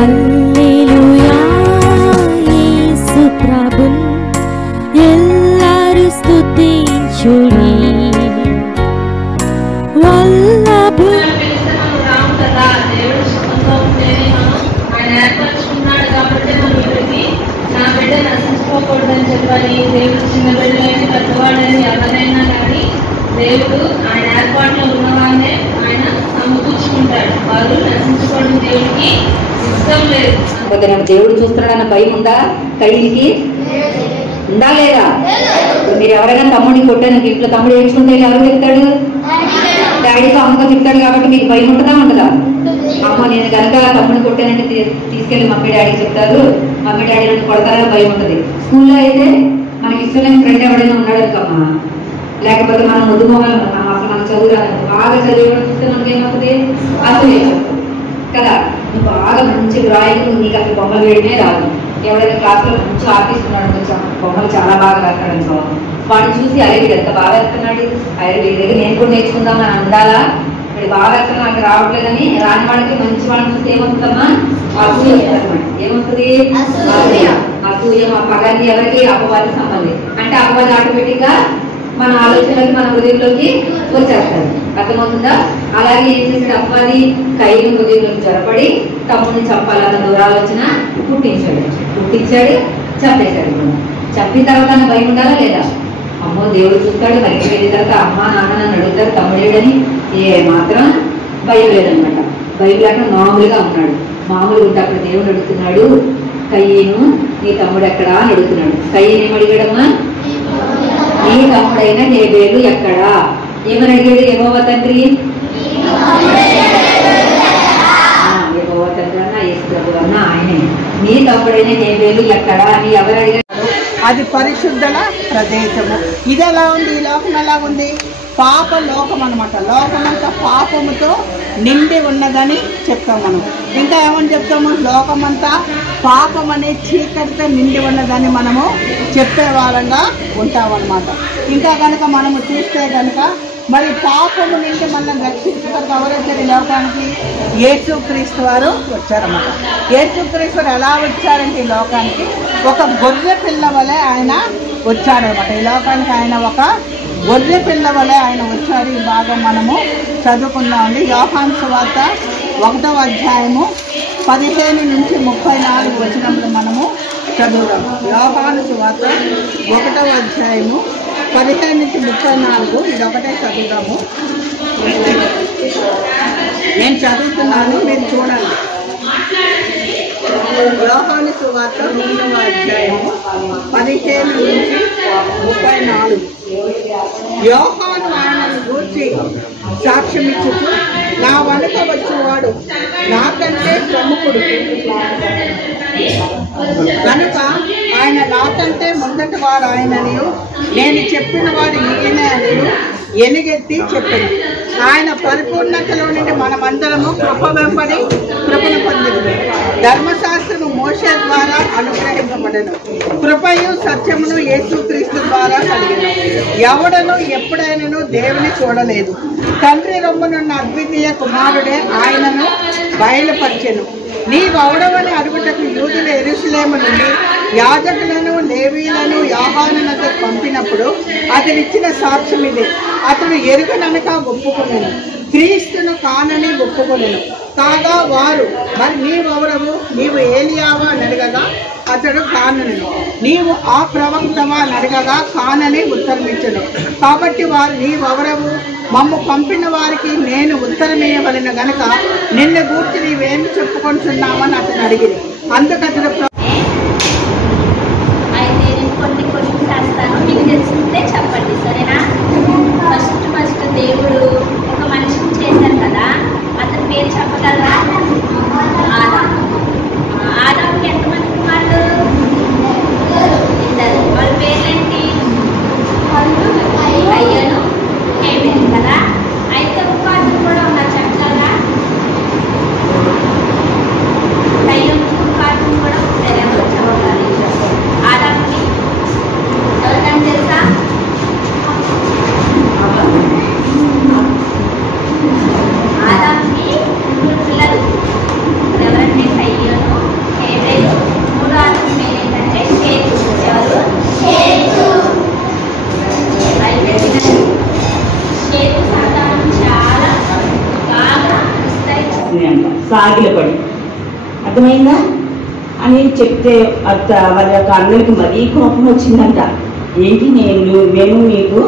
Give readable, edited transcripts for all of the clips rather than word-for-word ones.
హల్లెలూయా యేసు ప్రభున్ ఎల్లరు స్తుతించుడి వల్లభు దేవుడు సుఖంగా ఉంటేనే ఆయన ఏర్పరచుకున్నాడు కాబట్టి మనం ఇక్కడికి నా బిడ్డ నశించుకోకూడదని చెప్పాలి. దేవుడు చిన్న బిడ్డలైన పెద్దవాళ్ళని ఎవరైనా కానీ దేవుడు ఆయన ఏర్పాట్లో ఉన్నవాళ్ళనే ఆయన సమకూర్చుకుంటాడు. వారు నశించుకోవడం దేవుడికి ఇష్టం లేదు. దేవుడు చూస్తున్నాడన్న భయం ఉందా? కయ్యికి ఉందా లేదా? మీరు ఎవరైనా తమ్ముడిని కొట్టాను ఇంట్లో తమ్ముడు ఏడ్చుకుంటే ఎవరు చెప్తాడు? డాడీతో అమ్మతో చెప్తాడు. కాబట్టి మీకు భయం ఉంటుందా ఉండదా? అమ్మ నేను కనుక తమ్ముడిని కొట్టానంటే తీసుకెళ్ళి మమ్మీ డాడీకి చెప్తారు. మమ్మీ డాడీ నన్ను కొడతారని భయం ఉంటుంది. స్కూల్లో అయితే మనకి ఇష్టం లేని ఫ్రెండ్ ఎవరైనా ఉన్నాడు అనుకమ్మా, లేకపోతే మనం ముందు మొహాలు అసలు మనం చదువురాదు బాగా చదివేవాడు చూస్తే మనకి ఏమవుతుంది? అసలు కదా, నువ్వు బాగా మంచి డ్రాయింగ్, నీకు అసలు బొమ్మలు వేయడమే రాదు. ఎవరైనా క్లాస్లో మంచి ఆర్టిస్ట్ ఉన్నాడు, కొంచెం బొమ్మలు చాలా బాగా రాస్తాడు అనుకో, వాడిని చూసి అరే వీడు ఎంత బాగా వేస్తున్నాడు, అరే వీడి దగ్గర నేను కూడా నేర్చుకుందామని అందాలా, వీడు బాగా వేస్తున్నా నాకు రావట్లేదని రాని వాడికి మంచి వాళ్ళని చూస్తే ఏమవుతుందమ్మా? అసూయ అనమాట. ఏమవుతుంది? అసూయ. మా పగాన్ని ఎవరికి? అపవాది సంబంధి. అంటే అపవాది ఆటోమేటిక్ గా మన ఆలోచనలకి మన హృదయంలోకి వచ్చేస్తాడు. అర్థమవుతుందా? అలాగే ఏం చేశాడు అపవాది? కయ్యను హృదయంలోకి చొరపడి తమ్ముడిని చంపాలన్న దురాలోచన పుట్టించాడు. చంపేశాడు. చంపిన తర్వాత భయం ఉండాలా లేదా? అమ్మో దేవుడు చూస్తాడు, మరి వెళ్ళిన తర్వాత అమ్మ నాన్న నన్ను అడుగుతారు తమ్ముడేడని ఏ మాత్రం భయం లేదనమాట. భయం లేక మామూలుగా ఉన్నాడు. మామూలుగా ఉంటే అక్కడ దేవుడు అడుగుతున్నాడు, కయ్యను నీ తమ్ముడు ఎక్కడా అని అడుగుతున్నాడు. కయ్యను ఏం అడిగాడమ్మా? నీ తమ్ముడైన హేబేలు ఎక్కడా? ఏమని అడిగాడు? యెహోవా తండ్రి యెహోవా తండ్రి అన్న యేసు ప్రభు అన్న ఆయనే. నీ తమ్ముడైన హేబేలు ఎక్కడా అని ఎవరు అడిగాడు? అది పరిశుద్ధల ప్రదేశము. ఇది ఎలా ఉంది? ఈ లోకం ఎలా ఉంది? పాప లోకం అనమాట. లోకమంతా పాపముతో నిండి ఉన్నదని చెప్తాం మనం. ఇంకా ఏమని చెప్తాము? లోకమంతా పాపం అనే చీకటితో నిండి ఉన్నదని మనము చెప్పే వాళ్ళంగా ఉంటామన్నమాట. ఇంకా కనుక మనము చూస్తే కనుక మరి పాపము నుండి మనం రక్షించడానికి ఎవరు వచ్చారు ఈ లోకానికి? యేసుక్రీస్తు వారు వచ్చారన్నమాట. యేసుక్రీస్తు వారు ఎలా వచ్చారంటే ఈ లోకానికి ఒక గొర్రె పిల్ల వలె ఆయన వచ్చాడనమాట. ఈ లోకానికి ఆయన ఒక గొర్రె పిల్ల వలె ఆయన వచ్చాడు. ఈ భాగం మనము చదువుకున్నామండి. యోహాను సువార్త 1వ అధ్యాయము 15 నుంచి 34 వచనములు మనము చదువుదాం. యోహాను సువార్త 1వ అధ్యాయము 15 నుంచి 34 ఇది ఒకటే చదువుదాము. నేను చదువుతున్నాను, మీరు చూడండి. యోహాను సువార్త 1వ అధ్యాయము 15 నుంచి 34. యోహాను ఆయనను గూర్చి సాక్ష్యం ఇచ్చుచు, నా వెనుక వచ్చేవాడు నాకంటే ప్రముఖుడు కనుక ఆయన నాకంటే ముందటి వాడు ఆయనని, నేను చెప్పిన వాడు ఈయనే అని ఎలుగెత్తి చెప్పాడు. ఆయన పరిపూర్ణతలో నుండి మనమందరము కృప వెంబడి కృపను పొందింది. ధర్మశాస్త్రము మోషే ద్వారా అనుగ్రహింపబడను, కృపయు సత్యమును యేసుక్రీస్తు ద్వారా కలిగిన. ఎవడను ఎప్పుడైనాను దేవుని చూడలేదు. తండ్రి రొమ్మునున్న అద్వితీయ కుమారుడే ఆయనను బయలుపరిచెను. నీవెవడవని అడుగుటకు యూదులు యెరూషలేము నుండి యాజకులను లేవీయులను యోహానునకు పంపినప్పుడు అతనిచ్చిన సాక్ష్యం ఇదే. అతడు ఎరుగననక ఒప్పుకొనెను, క్రీస్తును కానని ఒప్పుకొనెను. కాగా వారు, మరి నీవెవరవు? నీవు ఏలియావా అని అడగగా అతడు కానను. నీవు ఆ ప్రవక్తవా అని అడగగా కానని ఉత్తరమిచ్చను. కాబట్టి వారు, నీవెవరవు? మమ్ము పంపిన వారికి నేను ఉత్తరమియ్యవలెను గనక నిన్ను గూర్చి నీవేమి చెప్పుకొంటున్నామని అతను అడిగింది. అందుకతడు కొన్ని క్వశ్చన్స్ చేస్తాను, మీకు తెలుసుకుంటే చెప్పండి, సరేనా? ఫస్ట్ దేవుడు ఒక మనిషిని చేశారు కదా, అతని పేరు చెప్పగలరా? ఆదాముకి ఎంతమంది కుమారులు? ఇద్దరు. వాళ్ళ పేర్లేంటి? కయ్యను, హేబేలు కదా. అయితే కుమారుడు కూడా ఉన్నారు, చెప్పగలరా? కయ్యను కుమారుడు కూడా ఉంటారు. సాగిలపడి. అర్థమైందా అని చెప్తే వాళ్ళ యొక్క అన్నలకి మరీ కోపం వచ్చిందంట. ఏంటి మేము నీకు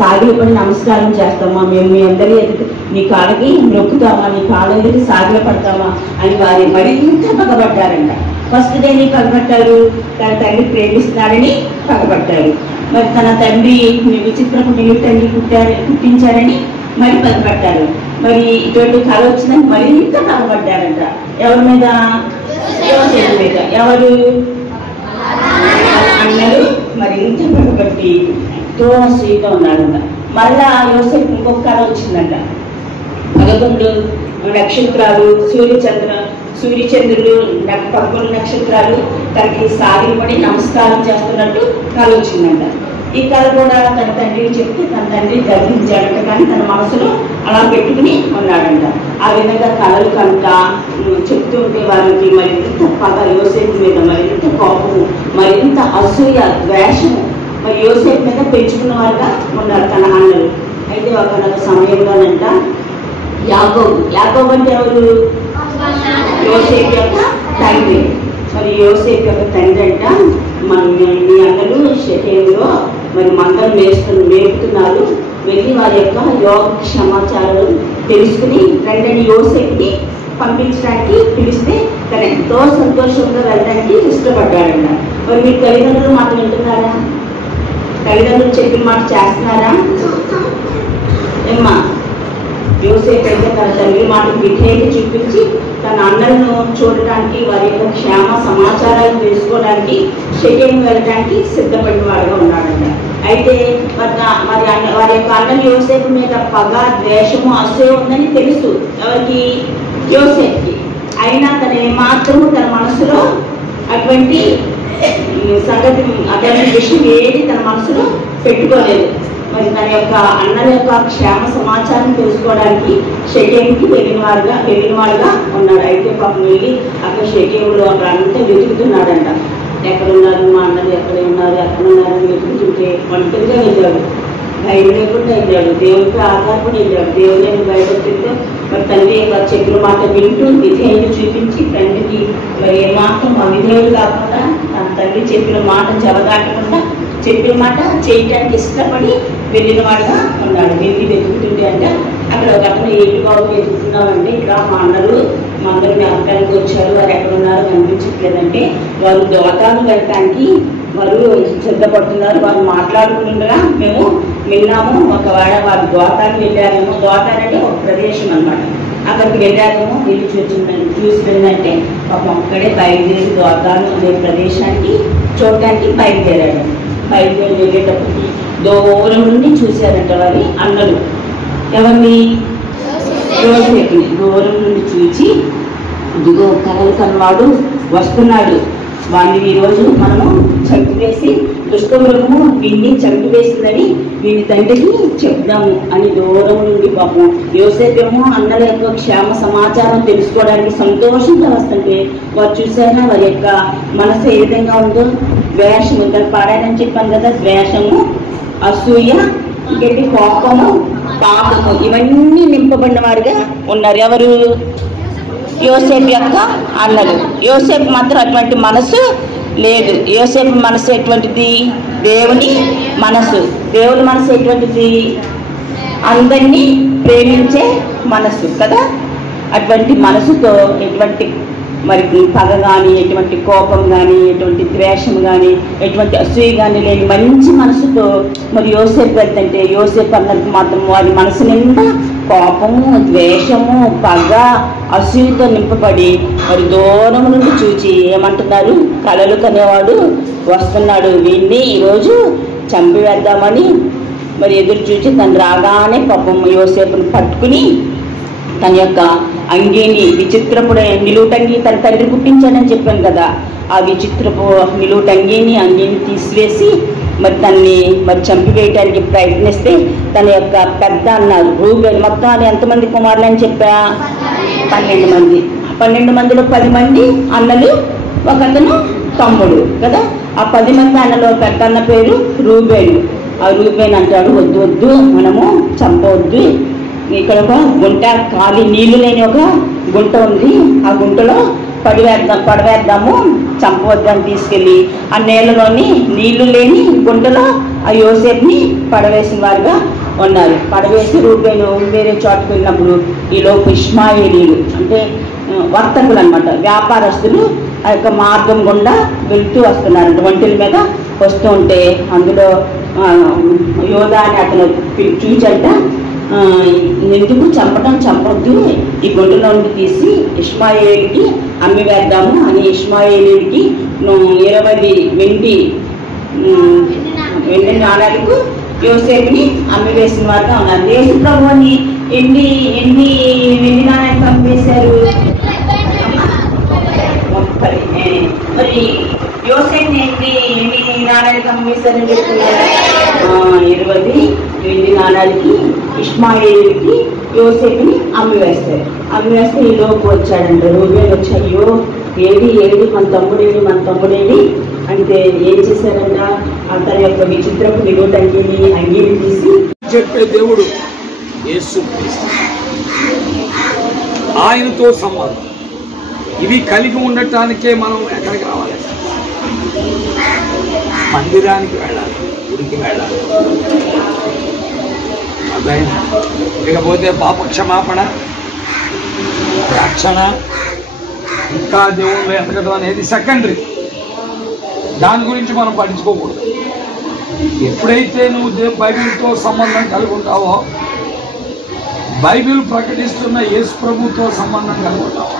సాగిలపడి నమస్కారం చేస్తామా, మేము మీ అందరి ఎదుటి నీ కాళ్ళకి నొక్కుతామా, నీ కాళ్ళ ఎదుటి సాగిల పడతామా అని వారి మరింత పగబడ్డారంట. ఫస్ట్ డే ని పగబట్టారు, తన తండ్రి ప్రేమిస్తున్నారని పగబట్టారు. మరి తన తండ్రి విచిత్రపు తండ్రి పుట్టించారని మరి పగబట్టారు. మరి ఇటువంటి కళ వచ్చిందని మరింత పగబడ్డారంట. ఎవరి మీద? యోసేపు మీద. ఎవరు? అన్నలు మరింత పగబట్టి ఎంతో అసూయగా ఉన్నాడంట. మళ్ళా యోసేపు ఇంకొక కళ వచ్చిందంట. 11 నక్షత్రాలు, సూర్యచంద్రులు 11 నక్షత్రాలు తనకి సాగిలపడి నమస్కారం చేస్తున్నట్టు కళ వచ్చిందంట. ఈ కళ కూడా తన తండ్రికి చెప్తే తన తండ్రి గర్వించాడంట. కానీ తన మనసులో అలా పెట్టుకుని ఉన్నాడంట. ఆ విధంగా కళలు కనుక చెప్తూ ఉంటే వారికి మరింత పగ యోసేపు మీద, మరింత కోపము, మరింత అసూయ, ద్వేషము మరి యోసేపు మీద పెంచుకున్న వారుగా ఉన్నారు తన అన్నలు. అయితే ఒక సమయంలోనంట యాకోబు అంటే ఎవరు? యోసేపు యొక్క తండ్రి. మరి యోసేపు యొక్క తండ్రి అంట మీ అన్నలు షెకెములో మరి మందలు మేపుతున్నారు, వెళ్ళి వారి యొక్క యోగ సమాచారాలు తెలుసుకుని రండి యోసేపుని పంపించడానికి పిలిస్తే తను ఎంతో సంతోషంగా వెళ్ళడానికి ఇష్టపడ్డాడంట. మరి మీ తల్లిదండ్రులు మాట వింటున్నారా? తల్లిదండ్రులు చెప్పిన మాట చేస్తున్నారా? ఏమ్మా? యోసేపు అయితే తన తండ్రి మాట విధేయత చూపించి తన అన్నలను చూడటానికి, వారి యొక్క క్షేమ సమాచారాలు తెలుసుకోవడానికి షెకెము వెళ్ళడానికి సిద్ధపడిన వాడుగా ఉన్నాడంట. అయితే వారి యొక్క అన్నలు యోసేపు మీద పగ, ద్వేషము, అసూయ ఉందని తెలుసు. ఎవరికి? యోసేపుకి. అయినా తన ఏమాత్రము తన మనసులో అటువంటి సంగతి, అటువంటి విషయం ఏది తన మనసులో పెట్టుకోలేదు. మరి తన యొక్క అన్నల యొక్క క్షేమ సమాచారం తెలుసుకోవడానికి షెకెముకి వెళ్ళిన వాడుగా ఉన్నాడు. అయితే పాపం వెళ్ళి అక్కడ షెకెములో అక్కడ అంతా వెతుకుతున్నాడంట. ఎక్కడున్నారు మా అన్నలు, ఎక్కడ ఉన్నారని వెతుకుతుంటే ఒంటరిగా వెళ్ళాడు. భయం లేకుండా వెళ్ళాడు, దేవుడికి ఆధారపడి వెళ్ళాడు. దేవుడిని భయపడుతుంటే మరి తండ్రి యొక్క చెప్పిన మాట వింటూ విధేయులు చూపించి తండ్రికి మరి ఏమాత్రం అవిధేయులు కాకుండా తన తండ్రి చెప్పిన మాట జవదాటకుండా చెప్పిన మాట చేయటానికి ఇష్టపడి వెళ్ళిన వాడుగా ఉన్నాడు. వెళ్ళి వెతుకుతుంటే అంటే అక్కడ ఒక అతను ఏంటి బాబు వెతుకుతున్నామంటే, ఇక్కడ మా అందరూ అక్కడికి వచ్చారు, వారు ఎక్కడ ఉన్నారో కనిపించట్లేదంటే వారు దోతాను వెళ్ళటానికి వారు సిద్ధపడుతున్నారు. వారు మాట్లాడుకుంటుండగా మేము విన్నాము, ఒకవేళ వారు దోతానికి వెళ్ళారేమో. దోతాన్ అంటే ఒక ప్రదేశం అన్నమాట. అక్కడికి వెళ్ళారేమో, వెళ్ళి చూసిందంటే పాపం అక్కడే బయలుదేరి దోతాను అనే ప్రదేశానికి చూడటానికి బయలుదేరాడు. బయలుదేరి వెళ్ళేటప్పటికి దూరం నుండి చూశారంట వారి అన్నలు. ఎవరిని? యోసేపుని. దూరం నుండి చూచి ఇదిగో కలలు కన్నవాడు వస్తున్నాడు, వాడిని ఈరోజు మనము చంపివేసి దుష్టమృగము వీడిని చంపివేసిందని వీడి తండ్రికి చెప్దాము అని దూరం నుండి పాపం యోసేపేమో అన్నల యొక్క క్షేమ సమాచారం తెలుసుకోవడానికి సంతోషంగా వస్తుంటే వారు చూసారా వారి యొక్క మనసు ఏ విధంగా ఉందో. ద్వేషము, దాన్ని పాడానని చెప్పాను కదా, ద్వేషము, అసూయ, ఇంకేంటి కోపము, పాపము, ఇవన్నీ నింపబడిన వారుగా ఉన్నారు. ఎవరు? యోసేపు యొక్క అన్నలు. యోసేపు మాత్రం అటువంటి మనసు లేదు. యోసేపు మనసు ఎటువంటిది? దేవుని మనసు. దేవుని మనసు ఎటువంటిది? అందరినీ ప్రేమించే మనసు కదా. అటువంటి మనసుతో ఎటువంటి మరి పగ కానీ, ఎటువంటి కోపం కానీ, ఎటువంటి ద్వేషం కానీ, ఎటువంటి అసూయ కానీ లేని మంచి మనసుతో మరి యోసేపు వెళ్తుంటే యోసేపు అన్నది మాత్రం వారి మనసు నిండా కోపము, ద్వేషము, పగ, అసూయతో నింపబడి మరి దూరం నుండి చూచి ఏమంటున్నారు? కలలు కనేవాడు వస్తున్నాడు, వీడిని ఈరోజు చంపివేద్దామని మరి ఎదురు చూచి తను రాగానే పాపం యోసేపుని పట్టుకుని తన యొక్క అంగీని, విచిత్రపు నిలువుటంగి తన తండ్రి పుట్టించాడని చెప్పాను కదా, ఆ విచిత్రపు నిలువుటంగిని తీసివేసి మరి తన్ని మరి చంపివేయటానికి ప్రయత్నిస్తే తన యొక్క పెద్ద అన్నారు రూబేన్. మొత్తం అది ఎంతమంది కుమారులు అని చెప్పా? 12 మంది. 12 మందిలో 10 మంది అన్నలు, ఒకతను తమ్ముడు కదా. ఆ 10 మంది అన్నలో పెద్ద అన్న పేరు రూబేన్. ఆ రూబేన్ అంటాడు, వద్దు వద్దు, మనము చంపవద్దు, ఇక్కడ ఒక గుంట ఖాళీ నీళ్లు లేని ఒక గుంట ఉంది, ఆ గుంటలో పడవేద్దాము, చంపవద్దని తీసుకెళ్ళి ఆ నీళ్ళలోని నీళ్లు లేని గుంటలో ఆ యోసేపుని పడవేసిన వారుగా ఉన్నారు. పడవేసి రూబేను వేరే చోటుకు వెళ్ళినప్పుడు ఈలోపు ఇష్మాయేలీలు అంటే వర్తకులు అనమాట, వ్యాపారస్తులు ఆ యొక్క మార్గం గుండా వెళ్తూ వస్తున్నారంట. ఒంటెల మీద వస్తూ ఉంటే అందులో యోధా అని అతను చూచంట, ఎందుకు చంపొద్దు, ఈ గుంటలో నుండి తీసి ఇష్మాయేలీకి అమ్మి వేద్దాము అని ఇష్మాయేలీకి 20 వెండి నాణాలకు యోసేపుని అమ్మి వేసిన వారుగా ఉన్నారు. యేసు ప్రభువుని ఎన్ని వెండి నాణాలకు అమ్మేశారు? 30. మరి యోసేపుని ఎన్ని నాణాలకు అమ్మేశారని చెప్తున్నారు? 20 వెండి నాణాలకి ఇష్మాయేలీకి యోసేపుని అమ్మి వేస్తే ఈ లోపు వచ్చాడంట. రూబేను వచ్చి, అయ్యో ఏది మన తమ్ముడేది అంటే ఏం చేశారంట, అతని యొక్క విచిత్రపు నిలువుట అంగీని తీసి చెప్పే దేవుడు యేసుక్రీస్తు, ఆయనతో సంబంధం. ఇవి కలిగి ఉండటానికే మనం ఎక్కడికి రావాలి? మందిరానికి వెళ్ళాలి, గుడికి వెళ్ళాలి. అర్థమైంది? ఇకపోతే పాప క్షమాపణ, రక్షణ, ఇంకా దేవుళ్ళు ఎదగడం అనేది సెకండరీ. దాని గురించి మనం పట్టించుకోకూడదు. ఎప్పుడైతే నువ్వు బైబిల్తో సంబంధం కలిగి ఉంటావో, బైబిల్ ప్రకటిస్తున్న యేసు ప్రభుతో సంబంధం కలిగి ఉంటావో,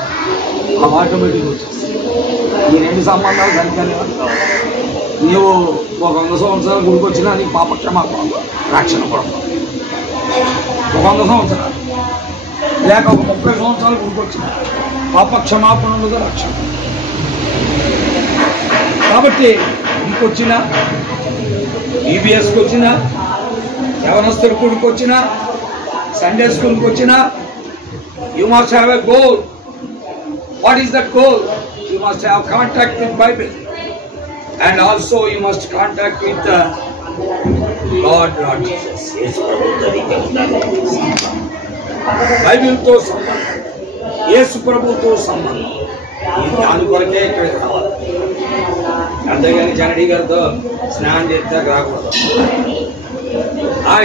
ఆ ఆటోమేటిక్ వచ్చేస్తుంది. ఈ 2 సంబంధాలు కలిగి నీవు ఒక 100 సంవత్సరాలు గుడికొచ్చినా నీకు పాప క్షమాపణ, రక్షణ కూడా. ఒక 100 సంవత్సరాలు లేక ఒక 30 సంవత్సరాలు గుడికొచ్చినా పాప క్షమాపణ ఉండదు, రక్షణ. కాబట్టి ఇంకొచ్చినా, ఈబీఎస్కి వచ్చినా, యవనస్తుడి గుడికి వచ్చినా, సండే స్కూల్కి వచ్చినా, you must have a goal. What is that goal? You must have contact with Bible and also you must contact with Lord Jesus. బైబిల్తో సంబంధం, యేసు ప్రభుతో సంబంధం, దాని కొరకే ఇక్కడికి రావాలి. అంతేగాని కెనడీ గారితో స్నానం చేస్తే రాకూడదు.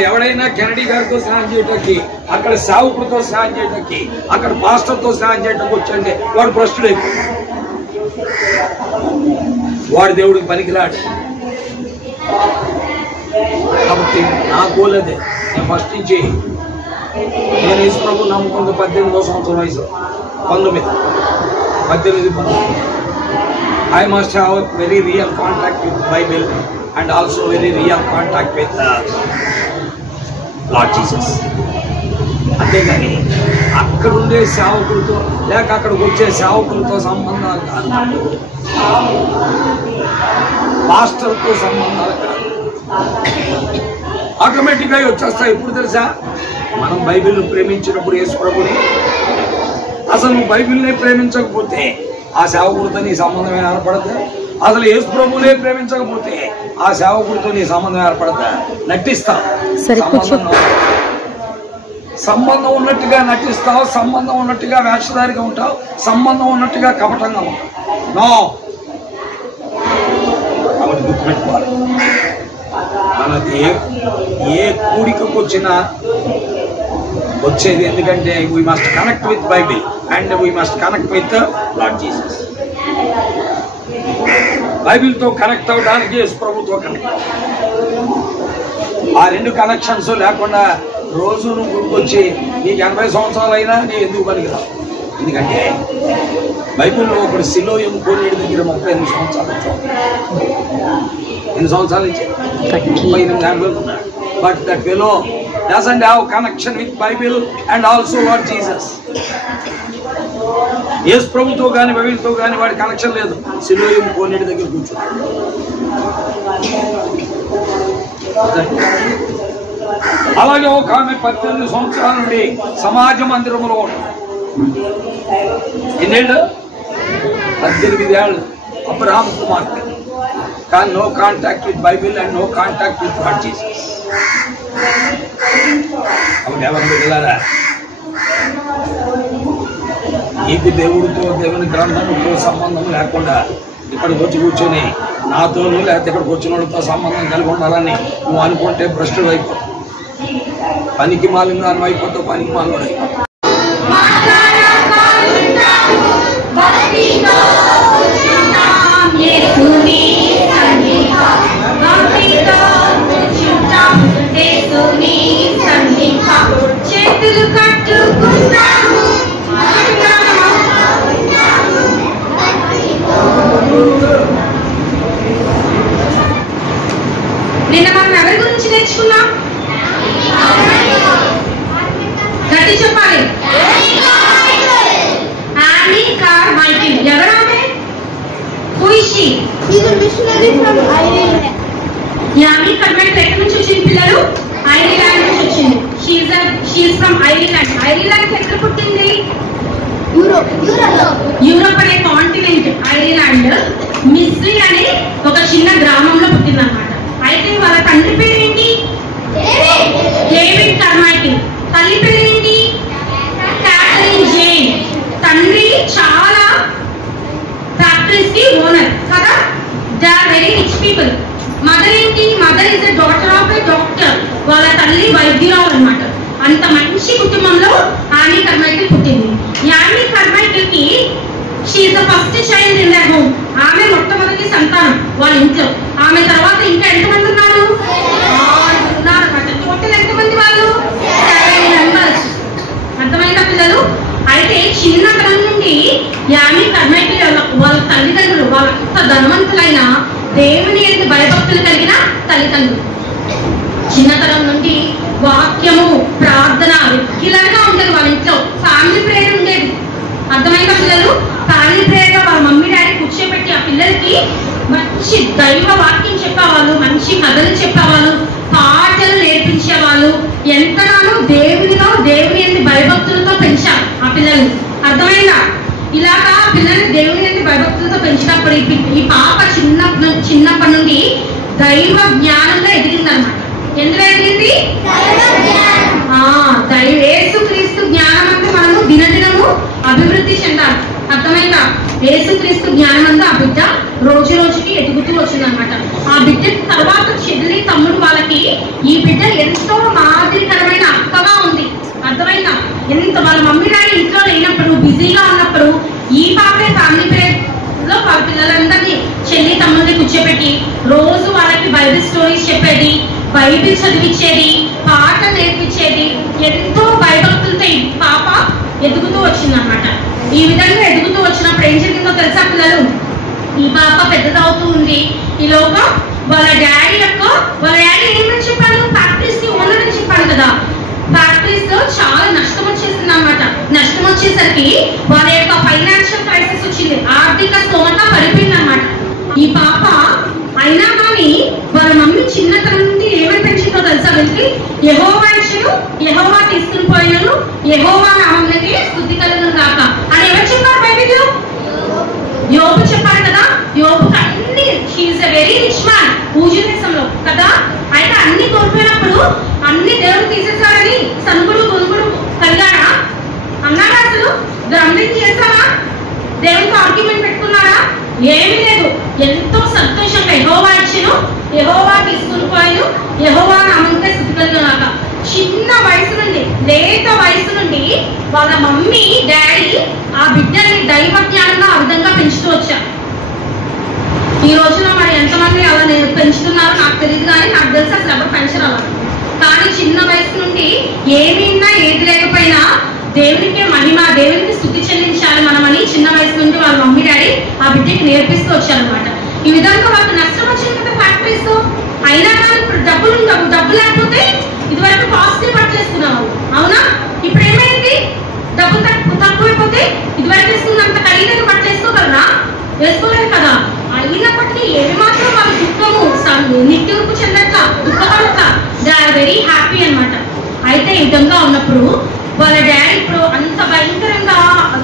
ఎవడైనా కెనడీ గారితో స్నానం చేయటానికి, అక్కడ సేవకుడితో స్నానం చేయటానికి, అక్కడ పాస్టర్తో స్నానం చేయటానికి వచ్చండి, వాడు భ్రష్టుడైపోయి, వాడు దేవుడికి పనికిరాడు. కాబట్టి నా గోల్ అదే. నేను ఫస్ట్ నుంచి నేను యేసు ప్రభు నమ్ముకుంది 18వ సంవత్సరం వయసు, 18. I must have a very real contact with the Bible and also very real contact with Lord Jesus. అంతేగాని అక్కడ ఉండే సేవకులతో లేక అక్కడికి వచ్చే సేవకులతో సంబంధాలు కాదు, పాస్టర్తో సంబంధాలు కాదు. ఆటోమేటిక్గా వచ్చేస్తాయి. ఎప్పుడు తెలుసా? మనం బైబిల్ను ప్రేమించినప్పుడు, యేసు ప్రభుని. అసలు నువ్వు బైబిల్నే ప్రేమించకపోతే ఆ సేవకుడితో నీ సంబంధం ఏర్పడతా? అసలు యేసు ప్రభువునే ప్రేమించకపోతే ఆ సేవకుడితో నీ సంబంధం ఏర్పడతా? నటిస్తావు. సంబంధం ఉన్నట్టుగా నటిస్తావు, సంబంధం ఉన్నట్టుగా వేషధారిగా ఉంటావు, సంబంధం ఉన్నట్టుగా కపటంగా ఉంటావు. నో, కాబట్టి గుర్తుపెట్టుకోవాలి. మనది ఏ కూడికకు వచ్చినా వచ్చేది ఎందుకంటే we must connect with Bible and we must connect with Lord Jesus. బైబిల్తో కనెక్ట్ అవడానికి యేసు ప్రభుతో కనెక్ట్ ఆ 2 కనెక్షన్స్ లేకుండా రోజు నువ్వు గుడికొచ్చి నీకు 80 సంవత్సరాలు అయినా నీ ఎందుకు పనికిరావు? ఎందుకంటే బైబిల్లో ఒకడు సిలోయం కోనేడు దగ్గర 38 సంవత్సరాలు వచ్చాడు. 8 సంవత్సరాలు ఇచ్చాడు, 38 ఏళ్ళు ఉన్నాడు. But that fellow doesn't have connection with Bible and also Lord Jesus. యేసు ప్రభుతో కానీ బైబిల్తో కానీ వాడి కనెక్షన్ లేదు. సిలోయం కోనేడు దగ్గర కూర్చున్నాడు. అలాగే ఒక ఆమె 18 సంవత్సరాల నుండి సమాజ మందిరంలో ఉంటుంది. ఎన్నేళ్ళు? 18 ఏళ్ళు. అబ్రహాం కుమార్తె. కానీ no contact with Bible and no contact with Lord Jesus. కాబట్టి ఎవరు వెళ్ళారా? నీకు దేవుడితో దేవుని గ్రంథంతో సంబంధం లేకుండా ఇక్కడికి వచ్చి కూర్చొని నాతోనూ లేకపోతే ఇక్కడికి వచ్చిన వాళ్ళతో సంబంధం కలిగి ఉండాలని నువ్వు అనుకుంటే భ్రష్టుడు అయిపోతావు, పనికి మాలిన అయిపోతావు, పనికి మాలిన అయిపోతావు. చేతులు కట్టుకున్నాము నిన్న మనం ఎవరి గురించి నేర్చుకున్నాం? గట్టి చెప్పాలి. Annie Carmichael. ఎవరామె? Who is she? Annie Carmichael ఎక్కడి నుంచి వచ్చింది పిల్లలు? ఐర్లాండ్ నుంచి వచ్చింది. She is from Ireland. Ireland ఎక్కడ పుట్టింది? యూరోప్ అనే కాంటినెంట్ ఐర్లాండ్ మిస్రీ అనే ఒక చిన్న గ్రామంలో పుట్టింది అన్నమాట. అయితే వాళ్ళ తండ్రి పేరు ఏంటి? David Carmichael. తల్లి పేరు ఏంటి? Catherine Jane. తండ్రి చాలా ఫ్యాక్టరీస్ కి ఓనర్ కదా. They are very rich people. Mother ఏంటి? Mother is the daughter of a doctor. వాళ్ళ తల్లి వైద్యురావు అన్నమాట. అంత మంచి కుటుంబంలో యానీ కార్మైకిల్ పుట్టింది. యానీ కార్మైకిల్ కి she is the first child in their home. ఆమె మొట్టమొదటి సంతానం వాళ్ళ ఇంట్లో. ఆమె తర్వాత ఇంకా ఎంతమంది ఉన్నారు? ఉన్నారన్నమాట. టోటల్ ఎంతమంది వాళ్ళు? 7 మెంబర్స్. అర్థమైందా పిల్లలు? అయితే చిన్నతనం నుండి యానీ కార్మైకిల్ వాళ్ళ తల్లిదండ్రులు వాళ్ళంత ధనవంతులైన దేవుని యందు భయభక్తులు కలిగిన తల్లిదండ్రులు. చిన్నతనం నుండి వాక్యము ప్రార్థన రెగ్యులర్ గా ఉండేది వాళ్ళ ఇంట్లో. ఫ్యామిలీ ప్రేయర్ ఉండేది. అర్థమైందా పిల్లలు? ఫ్యామిలీ ప్రేయర్ లో వాళ్ళ మమ్మీ డాడీ కూర్చోబెట్టి ఆ పిల్లలకి మంచి దైవ వాక్యం చెప్పేవాళ్ళు, మంచి కథలు చెప్పేవాళ్ళు, పాటలు నేర్పించేవాళ్ళు. ఎంతగానో దేవునిలో దేవుని యందు భయభక్తులతో పెంచారు ఆ పిల్లల్ని. అర్థమైందా? ఇలాగా పిల్లల్ని దేవుని యందు భయభక్తులతో పెంచినప్పుడు ఈ పాప చిన్నప్పటి నుండి దైవ జ్ఞానంలో ఎదిగిందన్నమాట. ఎందులో ఎదిగింది? యేసుక్రీస్తు జ్ఞానం అంటే మనము దినదినము అభివృద్ధి చెందాలి. అర్థమైందా? యేసుక్రీస్తు జ్ఞానం అంతా ఆ బిడ్డ రోజు రోజుకి ఎదుగుతూ వచ్చిందనమాట. ఆ బిడ్డ తర్వాత చెల్లి తమ్ముడు వాళ్ళకి ఈ బిడ్డ ఎంతో మాదిరికరమైన అక్కగా ఉంది. అర్థమైందా? ఎంత వాళ్ళ మమ్మీ డాడీ ఇంట్లో లేనప్పుడు బిజీగా ఉన్నప్పుడు ఈ పాపే ఫ్యామిలీ ప్రేయర్ లో వాళ్ళ పిల్లలందరినీ చెల్లి తమ్ముడిని కూర్చోబెట్టి రోజు వాళ్ళకి బైబిల్ స్టోరీస్ చెప్పేది, బైబిల్ చదివించేది, పాట నేర్పించేది. ఎంతో భయభక్తులతో ఈ పాప ఎదుగుతూ వచ్చిందనమాట. ఈ విధంగా ఎదుగుతూ వచ్చినప్పుడు ఏం జరిగిందో తెలుసా పిల్లలు? ఈ పాప పెద్దదవుతూ ఉంది. ఈలోగా వాళ్ళ డాడీ ఏమని చెప్పాడు? ఫ్యాక్టరీస్ కి ఓనర్ అని చెప్పాడు కదా. ఫ్యాక్టరీస్ లో చాలా నష్టం వచ్చేసింది అనమాట. నష్టం వచ్చేసరికి వాళ్ళ యొక్క ఫైనాన్షియల్ క్రైసిస్ వచ్చింది. ఆర్థిక స్తోమత పడిపోయింది అనమాట. ఈ పాప అయినా కానీ వాళ్ళ మమ్మీ చిన్నతనం నుండి ఏమని పెంచిందో తెలుసా? వీళ్ళకి యెహోవా ఇచ్చును, యెహోవా తీసుకుని పోయినను, యెహోవా నామమునకే స్తుతి కలుగును గాక అని ఎవరు చెప్పారు బైబిల్లో? యోబు చెప్పారు కదా. యోబుకి అన్ని, she is a very rich man పూజనీసంలో కదా. అయితే అన్ని కోల్పోయినప్పుడు అన్ని దేవుడు తీసేస్తారని సనుగుడు గురుగుడు కలిగారా? అన్నారా? అసలు గ్రంథింగ్ చేస్తారా? దేవుడితో ఆర్గ్యుమెంట్ పెట్టుకున్నారా? ఏమీ లేదు. ఎంతో సంతోషంగా యెహోవా ఇచ్చును, యెహోవా తీసుకుని పోయిను, యెహోవా నామమునకే స్తుతి కలుగును గాక. చిన్న వయసు నుండి, లేత వయసు నుండి వాళ్ళ మమ్మీ డాడీ ఆ బిడ్డని దైవ జ్ఞానంగా ఆ విధంగా పెంచుతూ వచ్చారు. ఈ రోజున మరి ఎంతమంది అలా పెంచుతున్నారో నాకు తెలియదు, కానీ నాకు తెలిసి అసలు ఎవరు పెంచరు అలా. కానీ చిన్న వయసు నుండి ఏమిన్నా ఏది లేకపోయినా దేవునికి మహిమ, దేవునికి స్తుతి చెల్లించాలి మనమని చిన్న వయసు నుండి వాళ్ళ మమ్మీ డాడీ ఆ బిడ్డకి నేర్పిస్తూ వచ్చారనమాట. ఈ విధంగా వాళ్ళకి నష్టం వచ్చింది కదా ఫ్యాక్టరీస్. అయినా కానీ ఇప్పుడు డబ్బు లేకపోతే ఇదివరకు కాస్ట్లీ బట్టలు వేసుకున్నావు, అవునా? ఇప్పుడు ఏమైంది? డబ్బు తక్కువైపోతే ఇదివరకు వేసుకున్నంత ఖరీదైన బట్టలు వేసుకోగలరా? వేసుకోలేదు కదా. అయినప్పటికీ ఏమి మాత్రం వాళ్ళ దుఃఖము నిట్టూర్పు చెందట్లా, దుఃఖపడట్లా. దే ఆర్ వెరీ హ్యాపీ అనమాట. అయితే ఈ విధంగా ఉన్నప్పుడు వాళ్ళ డాడీ ఇప్పుడు అంత భయంకరంగా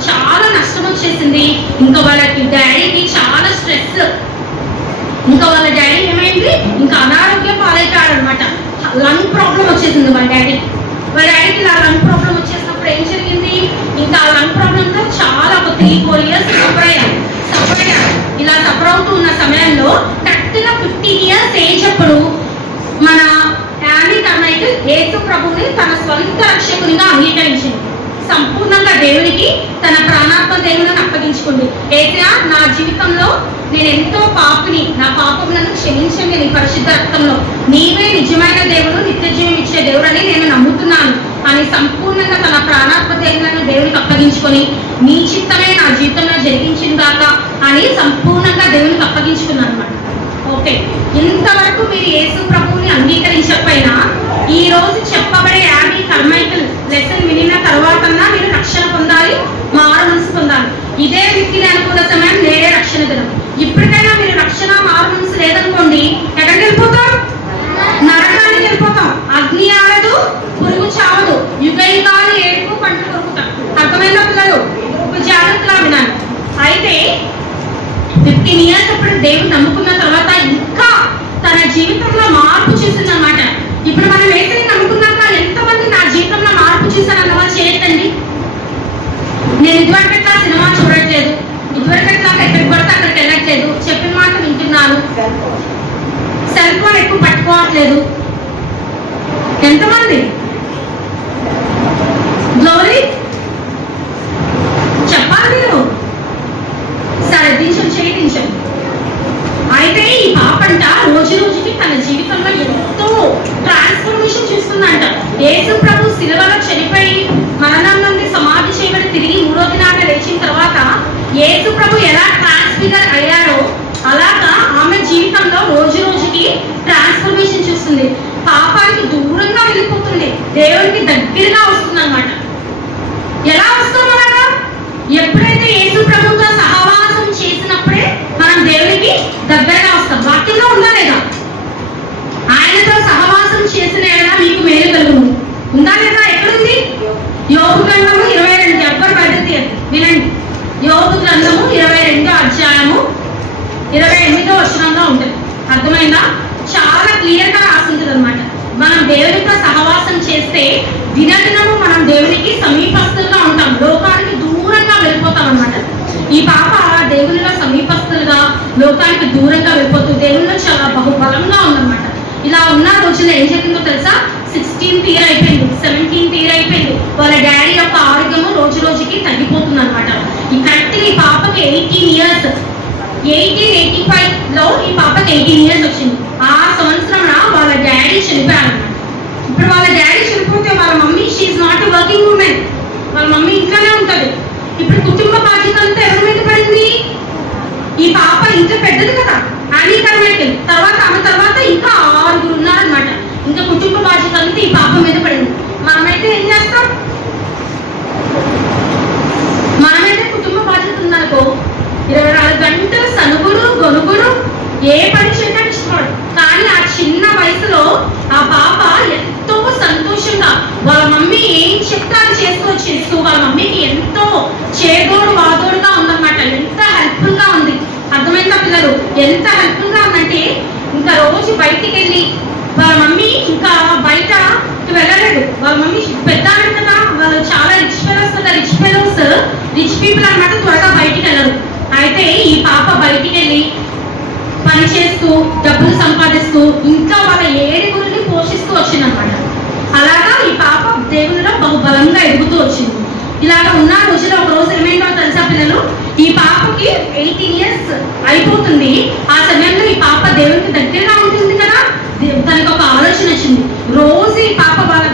చాలా నష్టం వచ్చేసింది. ఇంకా వాళ్ళకి డాడీకి చాలా స్ట్రెస్. ఇంకా వాళ్ళ డాడీ ఏమైంది? ఇంకా అనారోగ్యం పాలైపోయాడు అనమాట. లంగ్ ప్రాబ్లం వచ్చేసింది వాళ్ళ డాడీకి. వాళ్ళ డాడీకి లంగ్ ప్రాబ్లం వచ్చేసినప్పుడు ఏం జరిగింది, ఇంకా లంగ్ ప్రాబ్లంతో చాలా ఒక 3-4 years సఫర్ అయ్యారు. ఇలా సఫర్ అవుతూ ఉన్న సమయంలో కరెక్ట్గా 15 years ఏజ్ అప్పుడు మన యానీ కర్మైకిల్ యేసు ప్రభువుని తన స్వంత రక్షకునిగా అంగీకరించింది. సంపూర్ణంగా దేవునికి తన ప్రాణాత్మ దేవునికి అప్పగించుకుంది. ఏసయ్యా, నా జీవితంలో నేను ఎంతో పాపిని, నా పాపములను క్షమించండి, నీ పరిశుద్ధ రక్తంలో నీవే నిజమైన దేవుడు, నిత్య జీవం ఇచ్చే దేవుడు అని నేను నమ్ముతున్నాను అని సంపూర్ణంగా తన ప్రాణాత్మ దేవులను దేవునికి అప్పగించుకొని నీ చిత్తమే నా జీవితంలో జరిగించిన దాకా అని సంపూర్ణంగా దేవునికి అప్పగించుకున్నాను అనమాట. ఓకే, ఇంతవరకు మీరు యేసు ప్రభువుని అంగీకరించకపోయినా ఈ రోజు చెప్పబడే యానీ కర్మైకిల్ లెసన్ వినిన తర్వాత మీరు రక్షణ పొందాలి, మారు మనసు పొందాలి. ఇదే వ్యక్తిని అనుకున్న సమయం నేరే రక్షణ దినం. ఇప్పటికైనా మీరు రక్షణ మారు మనసు లేదనుకోండి, ఎక్కడికి వెళ్ళిపోతాం? నరకానికి వెళ్ళిపోతాం. అగ్ని ఆడదు, పురుగు చావదు, యుగ యుగాలు ఏడుపు పంట కొరుకుతాం. అర్థమైన పిల్లలు జాగ్రత్తగా వినాలి. అయితే 15 years అప్పుడు దేవుడు నమ్ముకున్న తర్వాత ఇంకా తన జీవితంలో మార్పు చూసిందన్నమాట. ఇప్పుడు మనం ఏదైనా నమ్ముకున్నాక ఎంతమంది నా జీవితంలో మార్పు చూసారన్న వాళ్ళు చేయొద్దండి. నేను ఇదివరకట్లా సినిమా చూడట్లేదు, ఇదివరకట్లా ఎక్కడికి పడితే అక్కడికి వెళ్ళట్లేదు, చెప్పిన మాట వింటున్నాను, సెల్ ఫోన్ ఎక్కువ పట్టుకోవట్లేదు. ఎంతమంది గ్లోరీ చెప్పాలి మీరు? సరే, చేయించాం. అయితే ఈ పాపంట రోజు రోజుకి తన జీవితంలో ఎంతో ట్రాన్స్ఫర్మేషన్ చూస్తుందంట. యేసు ప్రభు శిలువలో చనిపోయి మరణం నుండి సమాధి చేయబడి తిరిగి 3వ దినాన లేచిన తర్వాత యేసు ప్రభు ఎలా ట్రాన్స్ఫిగర్ అయ్యారో అలాగా ఆమె జీవితంలో రోజు రోజుకి ట్రాన్స్ఫర్మేషన్ చూస్తుంది. పాపానికి దూరంగా వెళ్ళిపోతుంది, దేవునికి దగ్గరగా వస్తుంది అన్నమాట. ఎలా వస్తాం అలాగా? ఎప్పుడైతే యేసు ప్రభుతో సహవాసం చేసినప్పుడే మనం దేవునికి దగ్గరగా వస్తాం. వాక్యంలో ఉందా లేదా? ఆయనతో సహవాసం చేసిన మీకు మేలు కలుగుతుంది. ఉందా లేదా? ఎక్కడుంది? యోబు గ్రంథము 22. ఎవ్వరు బయట వినండి. యోబు గ్రంథము 22వ అధ్యాయము 28వ వచనంలో ఉంటుంది. అర్థమైందా? చాలా క్లియర్ గా రాసింటుంది అనమాట. మనం దేవునితో సహవాసం చేస్తే దినదినము మనం దేవునికి సమీపస్తులుగా ఉంటాం, లోకానికి దూరంగా వెళ్ళిపోతాం అనమాట. ఈ పాప దేవునిలో సమీపస్తులుగా లోకానికి దూరంగా వెళ్ళిపోతూ దేవునిలో చాలా బహుబలంగా ఉందన్నమాట. ఇలా ఉన్న రోజుల్లో ఏం జరిగిందో తెలుసా? 16th year అయిపోయింది, 17th year అయిపోయింది. వాళ్ళ డాడీ యొక్క ఆరోగ్యము రోజు రోజుకి తగ్గిపోతుంది అనమాట. ఈ కరెక్ట్ ఈ పాపకి 18 years, 1885 లో ఈ పాపకి 18 years వచ్చింది. ఆ సంవత్సరం వాళ్ళ డాడీ చనిపోయారు. ఇప్పుడు వాళ్ళ డాడీ చనిపోతే వాళ్ళ mummy she not a working women, వాళ్ళ మమ్మీ ఇంట్లోనే ఉంటది. ఇప్పుడు కుటుంబ బాధ్యత అంతా ఎవరి మీద పడింది? ఈ పాప ఇంట్లో పెద్దది కదా, యానీ కర్మైకిల్ తర్వాత ఆమె తర్వాత ఇంకా 6 ఉన్నారనమాట. ఇంకా కుటుంబ బాధ్యత అంతా ఈ పాప మీద పడింది. మనమైతే ఏం చేస్తాం? మనమైతే కుటుంబ బాధ్యత ఉందనుకో 24 గంటలు సనుగుడు గొనుగుడు, ఏ పని చేయడానికి ఇష్టపడదు. కానీ ఆ చిన్న వయసులో ఆ పాప ఎంతో సంతోషంగా వాళ్ళ మమ్మీ ఏం చెప్తారు చేస్తూ వాళ్ళ మమ్మీకి ఎంతో చేదోడు వాదోడుగా ఉందన్నమాట. ఎంత హెల్ప్ఫుల్ గా ఉంది. అర్థమైందా పిల్లలు? ఎంత హెల్ప్ఫుల్ గా ఉందంటే ఇంకా రోజు బయటికి వెళ్ళి వాళ్ళ మమ్మీ ఇంకా బయటకి వెళ్ళలేదు. వాళ్ళ మమ్మీ పెద్ద కదా, వాళ్ళు చాలా రిచ్ ఫెలోస్ కదా, రిచ్ పీపుల్ అన్నమాట, త్వరగా బయటికి వెళ్ళరు. అయితే ఈ పాప బయటికి వెళ్ళి పని చేస్తూ డబ్బులు సంపాదిస్తూ ఇంకా వాళ్ళ 7 పోషిస్తూ వచ్చిందనమాట. అలాగా ఈ పాప దేవునిలో బహుబలంగా ఎదుగుతూ వచ్చింది. ఇలాగ ఉన్న రోజులో ఒక రోజు ఏమైందో తెలుసా పిల్లలు? ఈ పాపకి 18 years అయిపోతుంది. ఆ సమయంలో ఈ పాప దేవునికి దగ్గరగా ఉంటుంది కదా, తనకు ఒక ఆలోచన వచ్చింది. రోజు ఈ పాప వాళ్ళ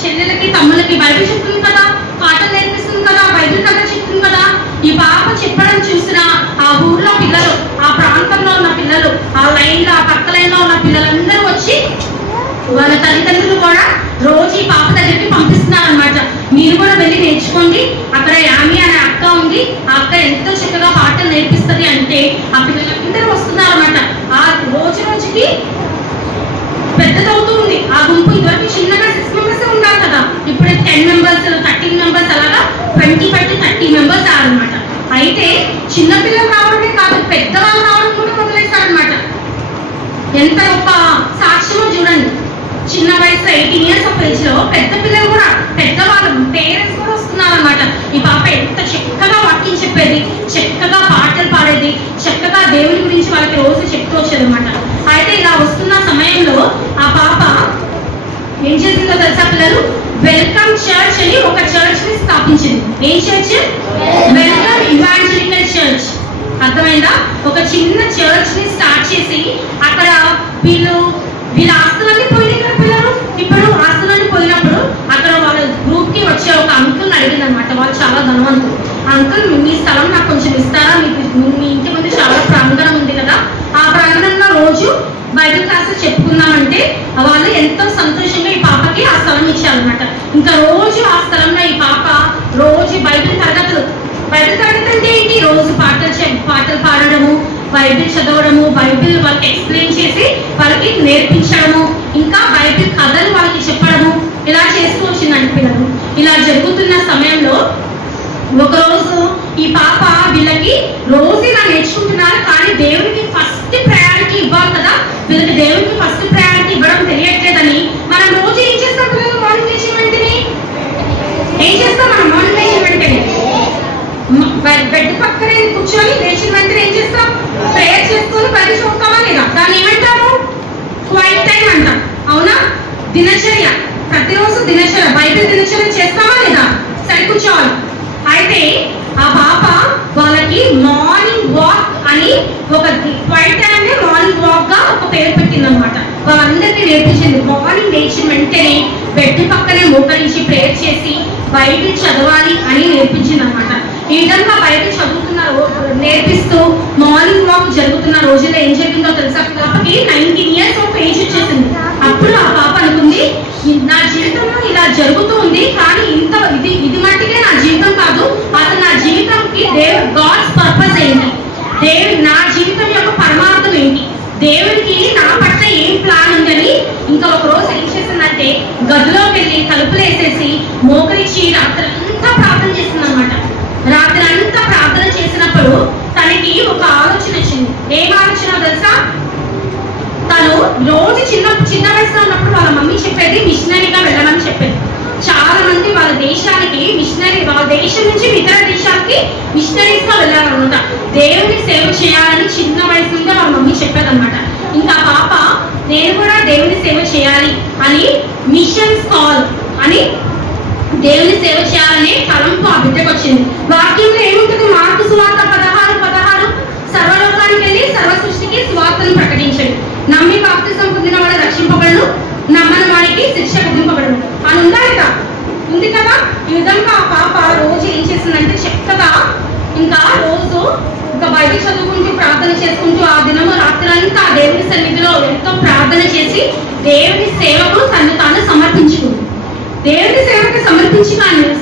చెల్లెలకి తమ్ములకి బైబిల్ చెప్తుంది కదా, పాటలు నేర్పిస్తుంది కదా, బైబిల్ కథ చెప్తుంది కదా. ఈ పాప చెప్పడం చూసిన ఆ ఊర్లో పిల్లలు, ఆ ప్రాంతంలో ఉన్న పిల్లలు, ఆ లైన్ లో ఆ పక్క లైన్ లో ఉన్న పిల్లలందరూ వచ్చి వాళ్ళ తల్లిదండ్రులు కూడా రోజు ఈ పాప దగ్గరికి పంపిస్తున్నారు అనమాట. మీరు కూడా వెళ్ళి నేర్చుకోండి, అక్కడ యామి అనే అక్క ఉంది, ఆ అక్క ఎంతో చక్కగా పాటలు నేర్పిస్తుంది అంటే ఆ పిల్లలందరూ వస్తున్నారు అనమాట. ఆ రోజు రోజుకి పెద్దదవుతూ ఉంది ఆ గుంపు. ఇదివరకు చిన్నగా 6 members ఉండాలి కదా, ఇప్పుడు 10 members 13 members అలాగా 25 to 30 members అనమాట. అయితే చిన్నపిల్లలు రావడమే కాదు, పెద్దవాళ్ళు రావడం కూడా మొదలెట్టారనమాట. ఎంత గొప్ప సాక్ష్యమో చూడండి. చిన్న వయసు 18 years ఆఫ్ ఏజ్ లో పెద్ద పిల్లలు కూడా, పెద్దవాళ్ళు పేరెంట్స్ చెప్పేది, చక్కగా పాటలు పాడేది, చక్కగా దేవుని గురించి వాళ్ళకి రోజు చెప్తూ వచ్చేది అనమాట. అయితే ఇలా వస్తున్న సమయంలో ఆ పాప ఏం చేసిందో తెలుసా పిల్లలు? వెల్కమ్ చర్చ్ అని ఒక చర్చ్ ని స్థాపించింది. ఏం చర్చ్? Welcome evangelical church. అర్థమైందా? ఒక చిన్న చర్చ్ ని స్టార్ట్ చేసి అక్కడ వీళ్ళ ఆస్తులన్నీ పోయినాయి కదా పిల్లలు. ఇప్పుడు ఆస్తులన్నీ పోయినప్పుడు అక్కడ వాళ్ళ గ్రూప్ కి వచ్చే ఒక అంకుల్ అడిగింది అనమాట. వాళ్ళు చాలా ధనవంతులు. అంకుల్ మీ స్థలం నాకు కొంచెం ఇస్తారా? మీ ఇంటి ముందు చాలా ప్రాంగణం ఉంది కదా, ఆ ప్రాంగణంలో రోజు బైబిల్ క్లాసెస్ చెప్పుకుందామంటే వాళ్ళు ఎంతో సంతోషంగా ఈ పాపకి ఆ స్థలం ఇచ్చారనమాట. ఇంకా రోజు ఆ స్థలంలో ఈ పాప రోజు బైబిల్ తరగతులు అంటే ఏంటి? రోజు పాటలు పాడడము, బైబిల్ చదవడము, బైబిల్ వాళ్ళకి ఎక్స్ప్లెయిన్ చేసి వాళ్ళకి నేర్పించడము, ఇంకా బైబిల్ కథలు వాళ్ళకి చెప్పడము, ఇలా చేస్తూ వచ్చిందండి పిల్లలు. ఇలా జరుగుతున్న సమయంలో ఒకరోజు ఈ పాప వీళ్ళకి రోజు ఇలా నేర్చుకుంటున్నారు, కానీ దేవుడికి ఫస్ట్ ప్రయారిటీ ఇవ్వాలి కదా. వీళ్ళకి దేవుడికి ఫస్ట్ ప్రయారిటీ ఇవ్వడం తెలియట్లేదని మనం రోజు ఏం చేస్తాం పిల్లలు? మార్నింగ్ లేచిన వెంటనే ఏం చేస్తాం? మనం మార్నింగ్ లేచిన వెంటనే బెడ్ పక్కనే కూర్చొని లేచిన వెంటనే ఏం చేస్తాం? ప్రేయర్ చేసుకొని బయట చూస్తామా లేదా? దాన్ని ఏమంటాము? క్వైట్ టైం అంటాం. అవునా? దినచర్య, ప్రతిరోజు దినచర్య, బైబిల్ దినచర్య చేస్తామా లేదా? సరి కూర్చోవాలి. అయితే ఆ పాప వాళ్ళకి మార్నింగ్ వాక్ అని ఒక క్వైట్ టైం మార్నింగ్ వాక్ గా ఒక పేరు పెట్టింది అనమాట. వాళ్ళందరికీ నేర్పించింది. మార్నింగ్ లేచిన వెంటనే బెడ్ పక్కనే మోకరించి ప్రేయర్ చేసి బైబిల్ చదవాలి అని నేర్పించింది అనమాట. ఈ విధంగా బైబిల్ చదువుతున్నారు, నేర్పిస్తూ మార్నింగ్ వాక్ జరుగుతున్న రోజుల్లో ఏం జరిగిందో తెలుసా? పాపకి 19 years ఆఫ్ ఏజ్ వచ్చేసింది. అప్పుడు ఆ పాప అనుకుంది, నా జీవితంలో ఇలా జరుగుతూ ఉంది, కానీ ఇది మట్టికే నా జీవితం కాదు, అసలు నా జీవితంకి గాడ్స్ పర్పస్ ఏంటి, నా జీవితం యొక్క పరమార్థం ఏంటి, దేవుడికి నా పట్ల ఏం ప్లాన్ ఉందని ఇంకా ఒక రోజు ఏం చేసిందంటే గదిలోకి వెళ్ళి తలుపులు వేసేసి మోకరించి రాత్రంతా ప్రార్థన చేసింది అనమాట. రాత్రంతా ప్రార్థన చేసినప్పుడు తనకి ఒక ఆలోచన వచ్చింది. ఏం ఆలోచన తెలుసా? తను రోజు చిన్న వయసులో ఉన్నప్పుడు వాళ్ళ మమ్మీ చెప్పేది మిషనరీగా వెళ్ళమని చెప్పేది. చాలా మంది వాళ్ళ దేశానికి మిషనరీ, వాళ్ళ దేశం నుంచి ఇతర దేశాలకి మిషనరీస్ గా వెళ్ళాలన్నమాట. దేవుని సేవ చేయాలని చిన్న వయసు నుండి వాళ్ళ మమ్మీ చెప్పేదన్నమాట. ఇంకా పాప నేను కూడా దేవుని సేవ చేయాలి అని మిషన్స్ కాల్ అని దేవుని సేవ చేయాలనే తలంపు ఆ బిడ్డకు వచ్చింది. వాక్యంలో ఏముంటుంది? మార్కు సువార్త 16:16 సర్వలోకానికి వెళ్ళి సర్వ సృష్టికి సువార్తను ప్రకటించండి. నమ్మి బాప్తిసం పొందిన వాడు రక్షింపబడను, నమ్మని వారికి శిక్ష విధింపబడను అని ఉంది కదా. ఈ విధంగా ఆ పాప రోజు ఏం చేసిందంటే చక్కగా ఇంకా రోజు ఇంకా బైబిల్ చదువుకుంటూ ప్రార్థన చేసుకుంటూ ఆ దినము రాత్రంతా దేవుని సన్నిధిలో ఎంతో ప్రార్థన చేసి దేవుని సేవకు తను తాను సమర్పించుకుంది. దేవుని సేవకు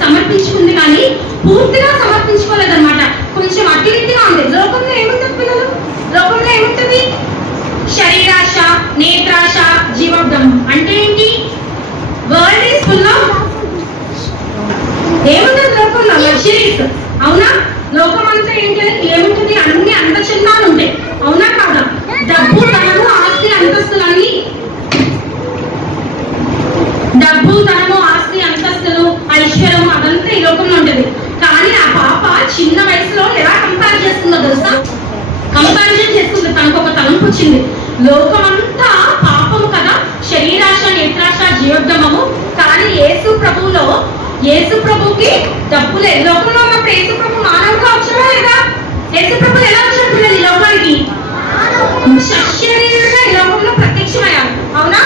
సమర్పించుకుంది కానీ పూర్తిగా సమర్పించుకోలేదన్నమాట. కొంచెం అటు ఇటుగా ఉంది. లోకంలో ఏముంటుంది పిల్లలు? లోకంలో ఏముంటుంది? శరీరాశ, నేత్రాశ, జీవబ్రహ్మం అంటే ఏంటి? వరల్డ్ ఈస్ ఫుల్ ఆఫ్ ఏముంటుంది లోకంలో? లగ్జరీస్. అవునా? లోకం అంతా ఏంటి? ఏముంటుంది? అన్ని అందచందాలు ఉంటాయి. అవునా కాదా? డబ్బు, ధనము, ఆస్తి, అంతస్తులన్నీ, డబ్బు, ధనము, ఆస్తి, అంతస్తులు, ఐశ్వర్యం అదంతా ఈ లోకంలో ఉంటుంది. కానీ ఆ పాప చిన్న వయసులో ఎలా కంపేర్ చేస్తుందో తెలుసా? కంపారిజన్ చేసుకుంది. తనకు ఒక తలంపు వచ్చింది. లోకమంతా పాపము కదా, శరీరాశ, నేత్రాశ, జీవోద్యమము. కానీ యేసు ప్రభుకి డబ్బు లేదు. లోకంలో ఉన్నప్పుడు యేసు ప్రభు మానవుగా వచ్చాడా లేదా? యేసు ప్రభు ఎలా వచ్చాడు పిల్లలు ఈ లోకానికి? శరీరంగా ఈ లోకంలో ప్రత్యక్షమయ్యారు. అవునా?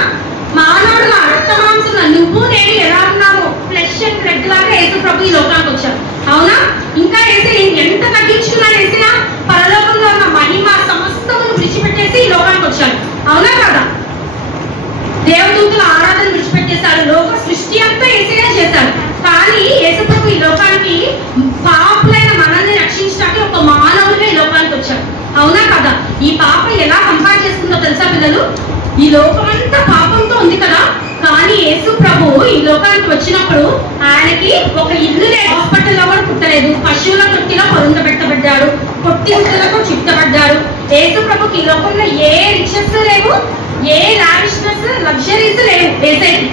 మానవుడుగా రక్తమాంసంగా నువ్వు నేను ఎలా ఉన్నామో ఫ్లెష్ అండ్ బ్లడ్ లాగా యేసు ప్రభు ఈ లోకానికి వచ్చారు. అవునా? ఇంకా యేసు ఎంత తగ్గించుకున్నాడు? యేసయ్య పరలోకంలో ఉన్న మహిమ సమస్తమును విడిచిపెట్టేసి ఈ లోకానికి వచ్చాడు. అవునా కదా? దేవదూతుల ఆరాధన విడిచిపెట్టేశాడు. లోక సృష్టి అంతా యేసయ్య చేశాడు. కానీ యేసు ప్రభు ఈ లోకానికి పాపులైన మనల్ని రక్షించడానికి ఒక మానవుడిగా ఈ లోకానికి వచ్చాడు. అవునా కదా? ఈ పాప ఎలా కంపేర్ చేస్తుందో తెలుసా పిల్లలు? ఈ లోకమంతా పాపంతో ఉంది కదా, కానీ యేసు ప్రభు ఈ లోకానికి వచ్చినప్పుడు ఆయనకి ఒక ఇల్లు లేదు, హాస్పిటల్లో కూడా పుట్టలేదు, పశువుల తొట్టిలో పొందబెట్టబడ్డాడు, పొట్టింపులకు చుట్టబడ్డాడు. యేసు ప్రభుకి ఈ లోకంలో ఏ రిచెస్ లేవు, ఏ లావిష్నెస్, లగ్జరీస్ లేవు. యేసయ్యకి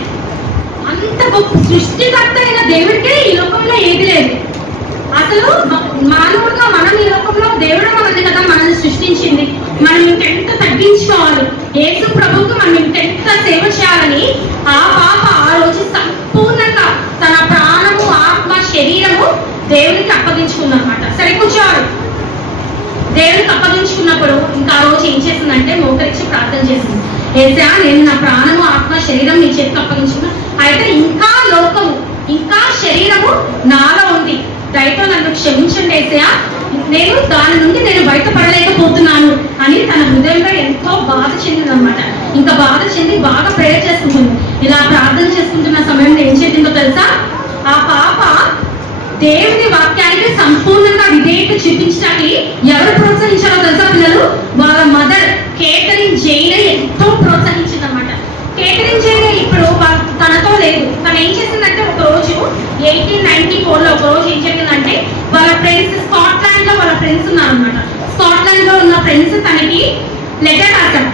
అంత గొప్ప సృష్టికర్త అయిన దేవుడికే ఈ లోకంలో ఏది లేదు. అసలు మానవుడుగా మనం ఈ లోకంలో దేవుడు మనల్ని కదా మనల్ని సృష్టించింది. మనం ఇంకెంత తగ్గించుకోవాలి, యేసు ప్రభువుకు మనం ఇంకెంత సేవ చేయాలని ఆ పాప ఆ రోజు సంపూర్ణంగా తన ప్రాణము, ఆత్మ, శరీరము దేవునికి అప్పగించుకుందన్నమాట. సరే కూర్చోవాలి. దేవునికి అప్పగించుకున్నప్పుడు ఇంకా ఆ రోజు ఏం చేసిందంటే మోకరించి ప్రార్థన చేసింది. ఏసా, నేను నా ప్రాణము, ఆత్మ, శరీరం నీ చేతికి అప్పగించుకున్నా, అయితే ఇంకా లోకము, ఇంకా శరీరము నాలో ఉంది, దయతో నన్ను క్షమించండి ఏసయ్యా, నేను దాని నుండి నేను బయటపడలేకపోతున్నాను అని తన హృదయంలో ఎంతో బాధ చెందిందనమాట. ఇంకా బాధ చెంది బాగా ప్రేయర్ చేసుకుంటుంది. ఇలా ప్రార్థన చేసుకుంటున్న సమయంలో ఏం చేసిందో తెలుసా? ఆ పాప దేవుని వాక్యానికి సంపూర్ణంగా విధేయత చూపించడానికి ఎవరు ప్రోత్సహించారో తెలుసా పిల్లలు? వాళ్ళ మదర్ కేథరిన్ జైన్ ఎంతో ప్రోత్సహించిందన్నమాట. కేథరిన్ జైన్ ఇప్పుడు తనతో లేదు. తను ఏం చేసిందంటే ఒక రోజు 1894లో ఒక రోజు ఏం జరిగిందంటే వాళ్ళ ఫ్రెండ్స్ స్కాట్లాండ్ లో వాళ్ళ ఫ్రెండ్స్ ఉన్నారనమాట. స్కాట్లాండ్ లో ఉన్న ఫ్రెండ్స్ తనకి లెటర్ రాశారు.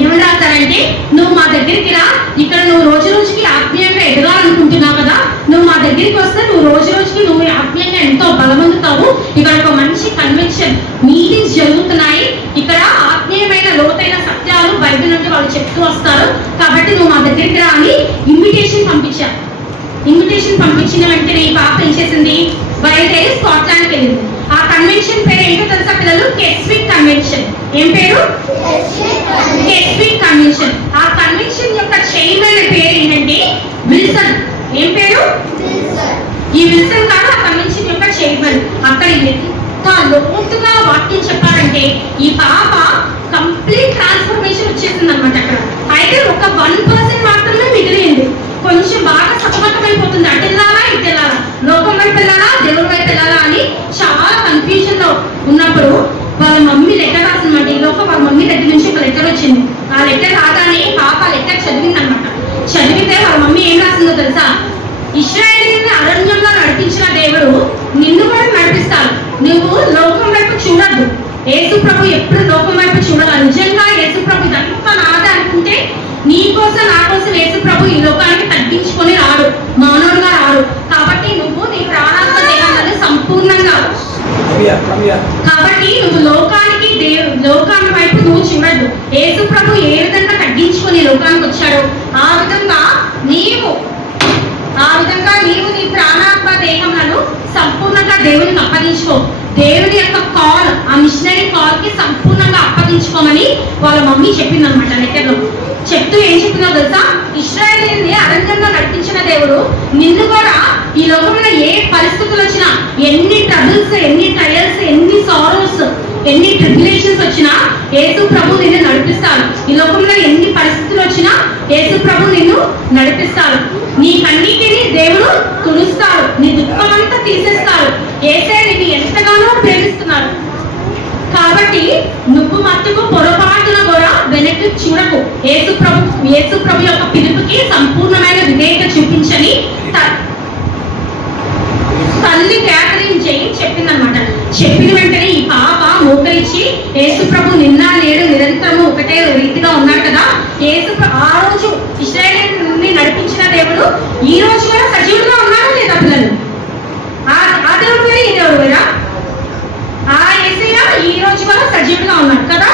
ఏమని రాశారంటే, నువ్వు మా దగ్గరికి రా, ఇక్కడ నువ్వు రోజు రోజుకి ఆత్మీయంగా ఎదగాలనుకుంటున్నావు కదా, నువ్వు మా దగ్గరికి వస్తే నువ్వు రోజు రోజుకి నువ్వు ఆత్మీయంగా ఎంతో బలవంతుతావు. ఇక్కడ ఒక మంచి కన్వెన్షన్ మీటింగ్స్ జరుగుతున్నాయి, ఇక్కడ ఆత్మీయమైన లోతైన సత్యాలు బైబిల్ నుండి వాళ్ళు చెప్తూ వస్తారు, కాబట్టి నువ్వు మా దగ్గరికి రా అని ఇన్విటేషన్ పంపించారు. ఇన్విటేషన్ పంపించిన వెంటనే ఈ పాప ఏం చేసింది? బయలుదేరి స్కాట్లాండ్కి వెళ్ళింది. ఆ కన్వెన్షన్ పేరు ఏంటో తెలుసా పిల్లలు? కెస్విక్ కన్వెన్షన్. ఏం పేరు? కెస్విక్ కన్వెన్షన్. ఆ కన్వెన్షన్ యొక్క చైర్మన్ పేరు ఏంటంటే విల్సన్. ఏం పేరు? ఈ విల్సన్ కాదు ఆ కన్వెన్షన్ యొక్క చైర్మన్. అక్కడ ఎంత లోతుగా వాక్యం చెప్పారంటే ఈ పాప కంప్లీట్ ట్రాన్స్ఫర్మేషన్ వచ్చేసింది అనమాట అక్కడ. అయితే ఒక 1% మాత్రమే మిగిలింది. కొంచెం బాగా సతమతమైపోతుంది, అటు వెళ్ళాలా ఇటు వెళ్ళాలా, లోకం వైపు వెళ్ళాలా దేవుడి వైపు వెళ్ళాలా అని చాలా కన్ఫ్యూజన్ లో ఉన్నప్పుడు వాళ్ళ మమ్మీ లెటర్ రాసిందన్నమాట. ఈ లోపల వాళ్ళ మమ్మీ దగ్గర నుంచి ఒక లెటర్ వచ్చింది. ఆ లెటర్ రాగానే పాప లెటర్ చదివింది అనమాట. చదివితే వాళ్ళ మమ్మీ ఏం రాసిందో తెలుసా? ఇశ్రాయేలుని అరణ్యంలో నడిపించిన దేవుడు నిన్ను కూడా నడిపిస్తాడు, నువ్వు లోకం వైపు చూడద్దు. యేసు ప్రభు ఎప్పుడు లోకం వైపు చూడాలి. నిజంగా యేసు ప్రభు ఇదంతా నాదే అనుకుంటే నీ కోసం నా కోసం యేసు ప్రభు ఈ లోకానికి తగ్గించుకొని రాడు, మానవుడుగా రాడు. కాబట్టి నువ్వు నీ ప్రాణాత్మ దేహాలను సంపూర్ణంగా, కాబట్టి నువ్వు లోకాన్ని వైపు నువ్వు చూడద్దు. యేసు ప్రభు ఏ విధంగా తగ్గించుకొని లోకానికి వచ్చాడో ఆ విధంగా నీవు నీ ప్రాణాత్మ దేహములను సంపూర్ణంగా దేవునికి అప్పగించుకో. దేవుని యొక్క కాల్, ఆ మిషనరీ కాల్ కి సంపూర్ణంగా అప్పగించుకోమని వాళ్ళ మమ్మీ చెప్పింది అనమాట లెటర్ లో. చెప్తూ ఏం చెప్పిందో తెలుసా? ఇశ్రాయేలుని అరణ్యంలో నడిపించిన దేవుడు నిన్ను కూడా ఈ లోకంలో ఏ పరిస్థితులు వచ్చినా, ఎన్ని ట్రబుల్స్, ఎన్ని ట్రయల్స్, ఎన్ని సారోస్, ఎన్ని ట్రిబ్యులేషన్స్ వచ్చినా యేసు ప్రభు నిన్ను నడిపిస్తాడు. ఈ లోకంలో ఎన్ని పరిస్థితులు వచ్చినా యేసు ప్రభు నిన్ను నడిపిస్తాడు. నీ కన్నీటిని దేవుడు తుడుస్తాడు, నీ దుఃఖమంతా తీసేస్తాడు. యేసే నిన్ను ఎంతగానో ప్రేమిస్తున్నాడు. కాబట్టి నువ్వు మట్టుకు పొరపాటున కూడా వెనక్కి చూడకు. యేసు ప్రభు యొక్క పిలుపుకి సంపూర్ణమైన విధేయత చూపించని తల్లి కేథరిన్ జైన్ చెప్పిందనమాట. చెప్పిన వెంటనే ఈ పాప మోకరించి యేసు ప్రభు నిన్న నేడు నిరంతరము ఒకటే రీతిగా ఉన్నాడు కదా, ఆ రోజు ఇశ్రాయేలుని నడిపించిన దేవుడు ఈ రోజు కూడా సజీవుడుగా ఉన్నాడు లేదా పిల్లలు? ఆ దేవుడు వేరే, ఈ దేవుడు వేరా? ఆ యేసయ్య ఈ రోజు కూడా సజీవుడుగా ఉన్నాడు కదా.